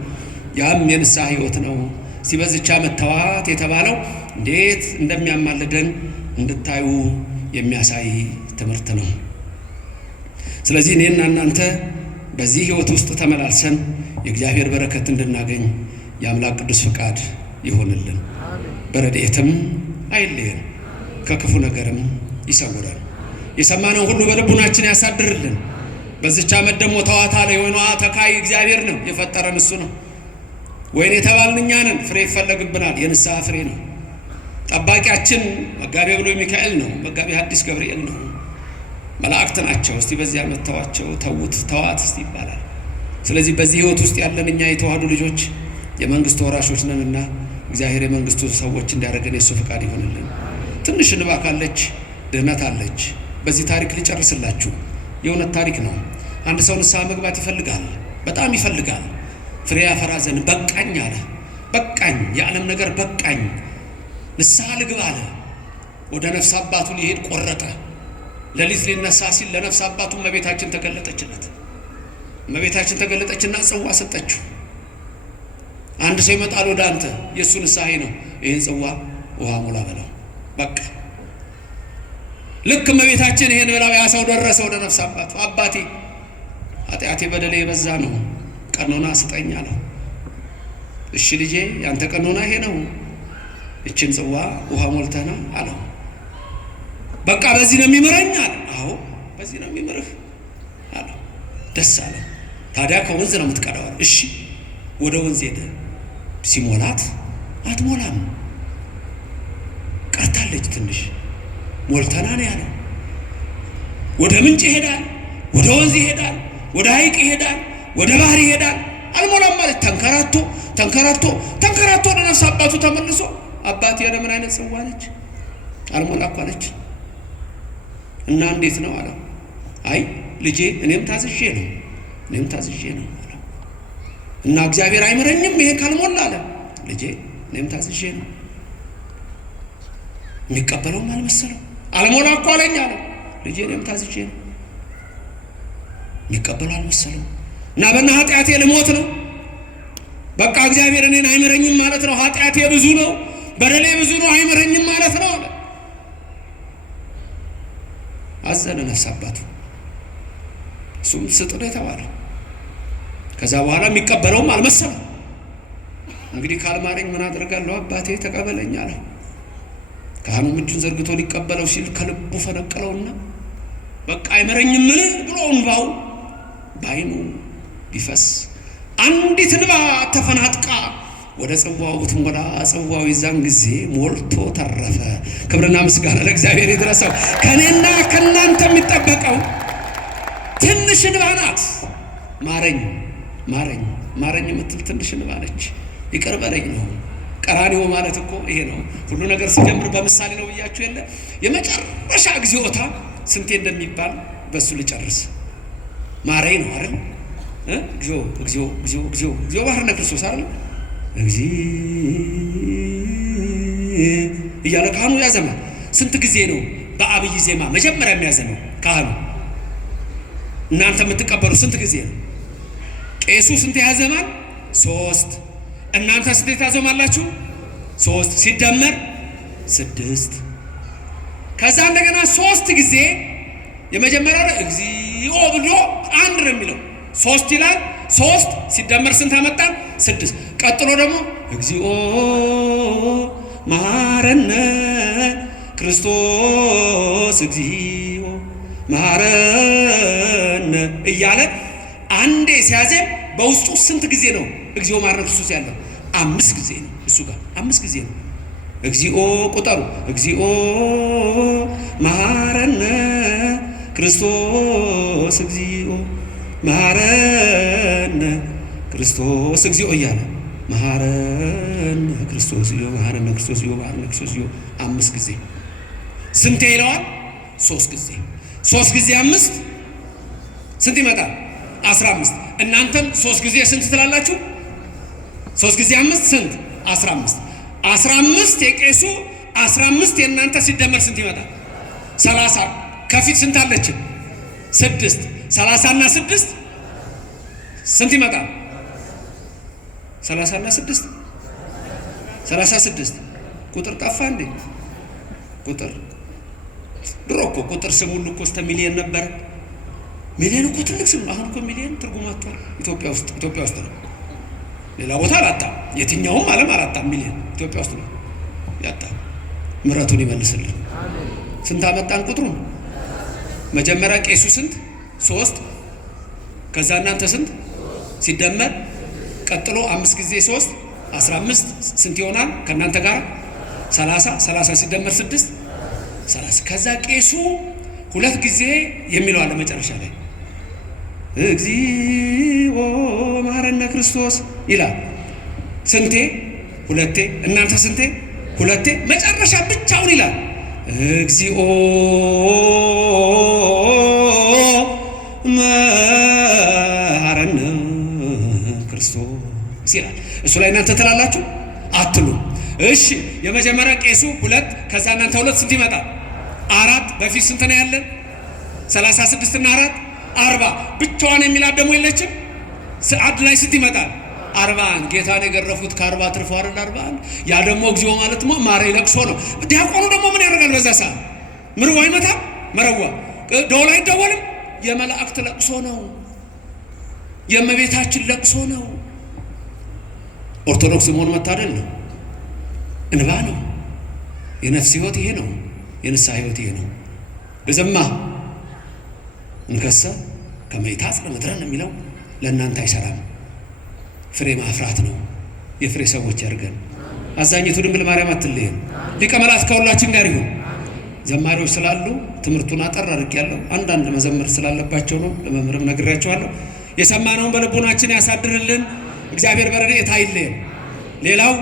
ያም የንስሐ ሕይወት ነው። ሲበዝቻ መተዋት የተባለው እንዴት እንደሚያማልደን እንድታዩ የሚያሳይ ትምህርት ነው። ስለዚህ እኔና እናንተ በዚህ ሕይወት ውስጥ ተመላልሰን የእግዚአብሔር በረከት እንድናገኝ የአምላክ ቅዱስ ፍቃድ ይሆንልን። በረድኤትም አይለየን፣ ከክፉ ነገርም ይሰውረን። የሰማነው ሁሉ በልቡናችን ያሳድርልን። በዚች ዓመት ደግሞ ተዋታ ላይ የሆነ ተካይ እግዚአብሔር ነው የፈጠረን፣ እሱ ነው። ወይን የተባልን እኛ ነን። ፍሬ ይፈለግብናል። የንስሐ ፍሬ ነው። ጠባቂያችን መጋቤ ብሉይ ሚካኤል ነው። መጋቤ ሐዲስ ገብርኤል ነው። መላእክት ናቸው። እስቲ በዚህ ዓመት ተዋቸው፣ ተዉት፣ ተዋት እስቲ ይባላል። ስለዚህ በዚህ ሕይወት ውስጥ ያለን እኛ የተዋህዱ ልጆች የመንግስቱ ወራሾች ነንና እግዚአብሔር የመንግስቱ ሰዎች እንዲያደርገን የእሱ ፍቃድ ይሆንልን። ትንሽ እንባ ካለች ድህነት አለች። በዚህ ታሪክ ሊጨርስላችሁ የእውነት ታሪክ ነው። አንድ ሰው ንስሐ መግባት ይፈልጋል፣ በጣም ይፈልጋል። ፍሬ ያፈራ ዘንድ በቃኝ አለ። በቃኝ፣ የዓለም ነገር በቃኝ፣ ንስሐ ልግባ አለ። ወደ ነፍስ አባቱ ሊሄድ ቆረጠ። ሌሊት ሊነሳ ሲል ለነፍስ አባቱ እመቤታችን ተገለጠችለት። እመቤታችን ተገለጠችና ጽዋ ሰጠችው። አንድ ሰው ይመጣል ወደ አንተ፣ የእሱ ንስሐ ነው፣ ይህን ጽዋ ውሃ ሙላ በለው። በቃ ልክ እመቤታችን ይሄን ብላው ያ ሰው ደረሰ ወደ ነፍስ አባቱ። አባቴ ኃጢአቴ በደሌ የበዛ ነው፣ ቀኖና ስጠኝ አለው። እሺ ልጄ ያንተ ቀኖና ይሄ ነው፣ እችን ጽዋ ውሃ ሞልተና አለው። በቃ በዚህ ነው የሚምረኝ አለ። አዎ በዚህ ነው የሚምርህ አለው። ደስ አለ። ታዲያ ከወንዝ ነው የምትቀዳው አለ። እሺ ወደ ወንዝ ሄደ። ሲሞላት አትሞላም፣ ቀርታለች ትንሽ። ሞልተና ነው ያለው። ወደ ምንጭ ይሄዳል፣ ወደ ወንዝ ይሄዳል፣ ወደ ሐይቅ ይሄዳል፣ ወደ ባህር ይሄዳል። አልሞላም ማለት ተንከራቶ ተንከራቶ ተንከራቶ ወደ ነፍስ አባቱ ተመልሶ አባቴ የምን አይነት ጽዋ ነች? አልሞላ እኮ ነች። እና እንዴት ነው አለው። አይ ልጄ እኔም ታዝዤ ነው አለው። እና እግዚአብሔር አይምረኝም ይሄ ካልሞላ አለ። ልጄ እኔም ታዝዤ ነው። የሚቀበለውም አልመሰለው። አልሞላ እኮ አለኝ አለ። ልጄ እኔም ታዝዤ ነው። የሚቀበለው አልመሰለው። እና በእና ኃጢአቴ ልሞት ነው። በቃ እግዚአብሔር እኔን አይምረኝም ማለት ነው። ኃጢአቴ ብዙ ነው፣ በደሌ ብዙ ነው፣ አይምረኝም ማለት ነው አለ። አዘነ ነፍስ አባቱ። እሱም ስጥ ነው የተባለ። ከዛ በኋላ የሚቀበለውም አልመሰለው። እንግዲህ ካልማረኝ ምን አደርጋለሁ? አባቴ ተቀበለኝ አለ። ካህኑም እጁን ዘርግቶ ሊቀበለው ሲል ከልቡ ፈነቀለውና በቃ አይመረኝም ምን ብሎ እንባው ባይኑ ቢፈስ አንዲት እንባ ተፈናጥቃ ወደ ጽዋው ብትሞላ ጽዋው ይዛን ጊዜ ሞልቶ ተረፈ። ክብርና ምስጋና ለእግዚአብሔር ይድረሰው። ከኔና ከናንተ የሚጠበቀው ትንሽ እንባ ናት። ማረኝ ማረኝ ማረኝ የምትል ትንሽ እንባ ነች። ይቅር በለኝ ነው። ቀራንዮ ማለት እኮ ይሄ ነው። ሁሉ ነገር ሲጀምር በምሳሌ ነው ብያችሁ የለ። የመጨረሻ እግዚኦታ ስንቴ እንደሚባል በሱ ልጨርስ። ማረኝ ነው አይደል? እግዚኦ እግዚኦ እግዚኦ እግዚኦ እግዚኦ ባህርነ ክርስቶስ አይደል? እግዚኦ እያለ ካህኑ ያዘማል። ስንት ጊዜ ነው በአብይ ዜማ መጀመሪያ የሚያዘመው ካህኑ? እናንተ የምትቀበሉ ስንት ጊዜ ነው? ቄሱ ስንት ያዘማል? 3። እናንተ ስንት ታዘማላችሁ? 3 ሲደመር 6። ከዛ እንደገና 3 ጊዜ የመጀመሪያው እግዚኦ ብሎ አንድ ነው የሚለው 3 ይላል። 3 ሲደመር ስንት አመጣን? 6። ቀጥሎ ደግሞ እግዚኦ መሐረነ ክርስቶስ እግዚኦ መሐረነ እያለ አንዴ ሲያዜም በውስጡ ስንት ጊዜ ነው እግዚኦ መሐረነ ክርስቶስ ያለው? 5 ጊዜ ነው። እሱ ጋር 5 ጊዜ ነው። እግዚኦ ቁጠሩ። እግዚኦ መሐረነ ክርስቶስ እግዚኦ መሐረነ ክርስቶስ እግዚኦ እያለ መሐረነ ክርስቶስ እግዚኦ መሐረነ ክርስቶስ እግዚኦ መሐረነ ክርስቶስ እግዚኦ 5 ጊዜ። ስንቴ ይለዋል? 3 ጊዜ። 3 ጊዜ 5 ስንት ይመጣል? 15። እናንተም 3 ጊዜ ስንት ትላላችሁ? 3 ጊዜ 5 ስንት? 15። 15 የቄሱ 15 የእናንተ ሲደመር ስንት ይመጣል? 30። ከፊት ስንት አለችን? 6። 30 እና 6 ስንት ይመጣል? 30 እና 6 36። ቁጥር ጠፋ እንዴ? ቁጥር ድሮ እኮ ቁጥር ስም ሁሉ እኮ እስከ ሚሊዮን ነበር። ሚሊዮን እኮ ትልቅ ስም። አሁን እኮ ሚሊዮን ትርጉም አጥቷል። ኢትዮጵያ ውስጥ ነው። ሌላ ቦታ አላጣም። የትኛውም ዓለም አላጣም። ሚሊዮን ኢትዮጵያ ውስጥ ነው ያጣ። ምሕረቱን ይመልስልን። ስንት አመጣን ቁጥሩን? መጀመሪያ ቄሱ ስንት? 3። ከዛ እናንተ ስንት ሲደመር ቀጥሎ 5 ጊዜ 3 15 ስንት ይሆናል? ከእናንተ ጋር 30 ሲደመር 6 30። ከዛ ቄሱ 2 ጊዜ የሚለው አለ መጨረሻ ላይ እግዚኦ መሐረነ ክርስቶስ ይላል። ስንቴ? 2ቴ። እናንተ ስንቴ? 2ቴ። መጨረሻ ብቻውን ይላል እግዚኦ መሐረነ ክርስቶስ ይላል። እሱ ላይ እናንተ ትላላችሁ አትሉም? እሺ የመጀመሪያ ቄሱ 2፣ ከዛ እናንተ 2 ስንት ይመጣል? 4። በፊት ስንት ነው ያለን? 36 እና 4 40። ብቻዋን የሚላት ደግሞ የለችም። አንድ ላይ ስንት ይመጣል? 41። ጌታን የገረፉት ከ40 ትርፎ አይደል? 41። ያ ደግሞ እግዚኦ ማለት ማሬ ለቅሶ ነው። ዲያቆኑ ደግሞ ምን ያደርጋል? በዛ ሰዓት ምርዋ አይመታም። መረዋ ደወል አይደወልም። የመላእክት ለቅሶ ነው። የእመቤታችን ለቅሶ ነው። ኦርቶዶክስ መሆን መታደል ነው። እንባ ነው። የነፍስ ህይወት ይሄ ነው። የንስሐ ህይወት ይሄ ነው። በዘማ እንከሰ ከመይታጽ ለምድረን የሚለው ለእናንተ አይሰራም። ፍሬ ማፍራት ነው። የፍሬ ሰዎች ያርገን። አዛኝቱ ድንግል ማርያም አትለየን። ሊቀ መላእክት ከሁላችን ጋር ይሁን። ዘማሪዎች ስላሉ ትምህርቱን አጠር አድርጌያለሁ። አንዳንድ መዘመር ስላለባቸው ነው። ለመምህርም ነግሬያቸዋለሁ። የሰማነውን በልቦናችን ያሳድርልን። እግዚአብሔር በረድኤቱ አይለየን። ሌላው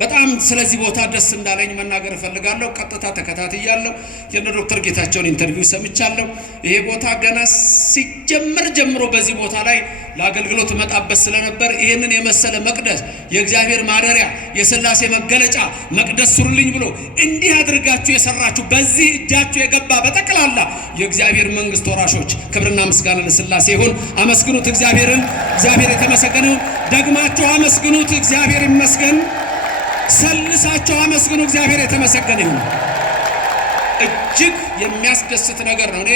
በጣም ስለዚህ ቦታ ደስ እንዳለኝ መናገር እፈልጋለሁ። ቀጥታ ተከታትያለሁ። የነ ዶክተር ጌታቸውን ኢንተርቪው ሰምቻለሁ። ይሄ ቦታ ገና ሲጀመር ጀምሮ በዚህ ቦታ ላይ ለአገልግሎት መጣበት ስለነበር ይሄንን የመሰለ መቅደስ፣ የእግዚአብሔር ማደሪያ፣ የሥላሴ መገለጫ መቅደስ ስሩልኝ ብሎ እንዲህ አድርጋችሁ የሰራችሁ በዚህ እጃችሁ የገባ በጠቅላላ የእግዚአብሔር መንግስት ወራሾች ክብርና ምስጋና ለሥላሴ ይሁን። አመስግኑት እግዚአብሔርን። እግዚአብሔር የተመሰገነ ይሁን። ደግማችሁ አመስግኑት። እግዚአብሔር ይመስገን። ሰልሳቸው አመስግኑ። እግዚአብሔር የተመሰገነ ይሁን። እጅግ የሚያስደስት ነገር ነው። እኔ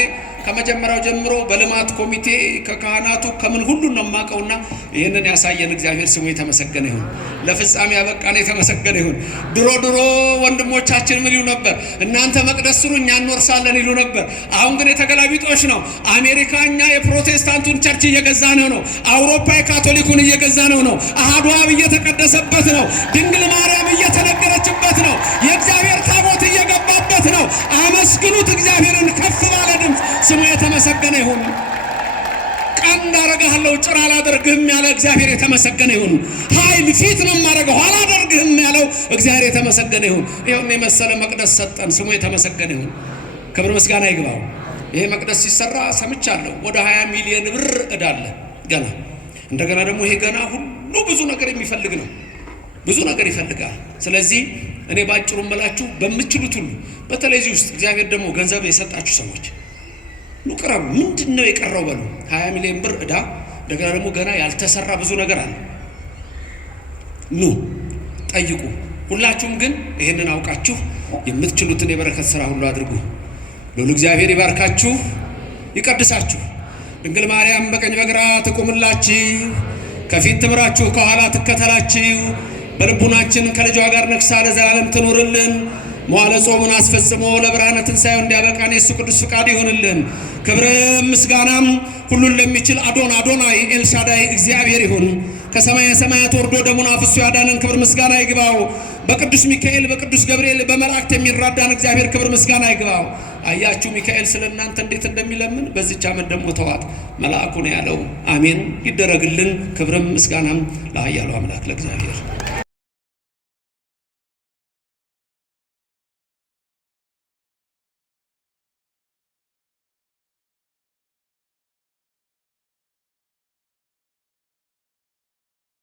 ከመጀመሪያው ጀምሮ በልማት ኮሚቴ ከካህናቱ ከምን ሁሉ ነው የማውቀውና ይህንን ያሳየን እግዚአብሔር ስሙ የተመሰገነ ይሁን። ለፍጻሜ ያበቃን የተመሰገነ ይሁን። ድሮ ወንድሞቻችን ምን ይሉ ነበር? እናንተ መቅደስ ስሩ እኛ እንወርሳለን ይሉ ነበር። አሁን ግን የተገላቢጦሽ ነው። አሜሪካ እኛ የፕሮቴስታንቱን ቸርች እየገዛ ነው። አውሮፓ የካቶሊኩን እየገዛ ነው። አሐዱ አብ እየተቀደሰበት ነው። ድንግል ማርያም እየተነገረችበት ነው። የእግዚአብሔር ታቦት እየገባበት ነው። አመስግኑት እግዚአብሔርን ከፍ ባለ ድምፅ። ስሙ የተመሰገነ ይሁን። ቀንድ አደርግሃለሁ ጭራ አላደርግህም ያለ እግዚአብሔር የተመሰገነ ይሁን። ኃይል ፊት ነው የማደርገው አላደርግህም ያለው እግዚአብሔር የተመሰገነ ይሁን። ይሁን የመሰለ መቅደስ ሰጠን። ስሙ የተመሰገነ ይሁን። ክብር ምስጋና ይግባው። ይሄ መቅደስ ሲሰራ ሰምቻለሁ። ወደ 20 ሚሊዮን ብር ዕዳ አለ ገና። እንደገና ደግሞ ይሄ ገና ሁሉ ብዙ ነገር የሚፈልግ ነው። ብዙ ነገር ይፈልጋል። ስለዚህ እኔ ባጭሩ እምላችሁ በምትችሉት ሁሉ በተለይ እዚህ ውስጥ እግዚአብሔር ደግሞ ገንዘብ የሰጣችሁ ሰዎች ንቅረቡ። ምንድነው የቀረው በሉ። 20 ሚሊዮን ብር ዕዳ፣ እንደገና ደግሞ ገና ያልተሰራ ብዙ ነገር አለ። ኑ ጠይቁ። ሁላችሁም ግን ይሄንን አውቃችሁ የምትችሉትን የበረከት ስራ ሁሉ አድርጉ። ሎሉ እግዚአብሔር ይባርካችሁ፣ ይቀድሳችሁ። ድንግል ማርያም በቀኝ በግራ ትቁምላችሁ፣ ከፊት ትምራችሁ፣ ከኋላ ትከተላችሁ። በልቡናችን ከልጇ ጋር ነግሳ ለዘላለም ትኑርልን። መዋዕለ ጾሙን አስፈጽሞ ለብርሃነ ትንሣኤው እንዲያበቃን የእሱ ቅዱስ ፍቃድ ይሁንልን። ክብር ምስጋናም ሁሉን ለሚችል አዶናይ ኤልሻዳይ እግዚአብሔር ይሁን። ከሰማየ ሰማያት ወርዶ ደሙን አፍሶ ያዳነን ክብር ምስጋና ይግባው። በቅዱስ ሚካኤል በቅዱስ ገብርኤል በመላእክት የሚራዳን እግዚአብሔር ክብር ምስጋና ይግባው። አያችሁ ሚካኤል ስለእናንተ እንዴት እንደሚለምን። በዚች ዓመት ደግሞ ተዋት መልአኩ ነው ያለው። አሜን ይደረግልን። ክብርም ምስጋናም ለኃያሉ አምላክ ለእግዚአብሔር።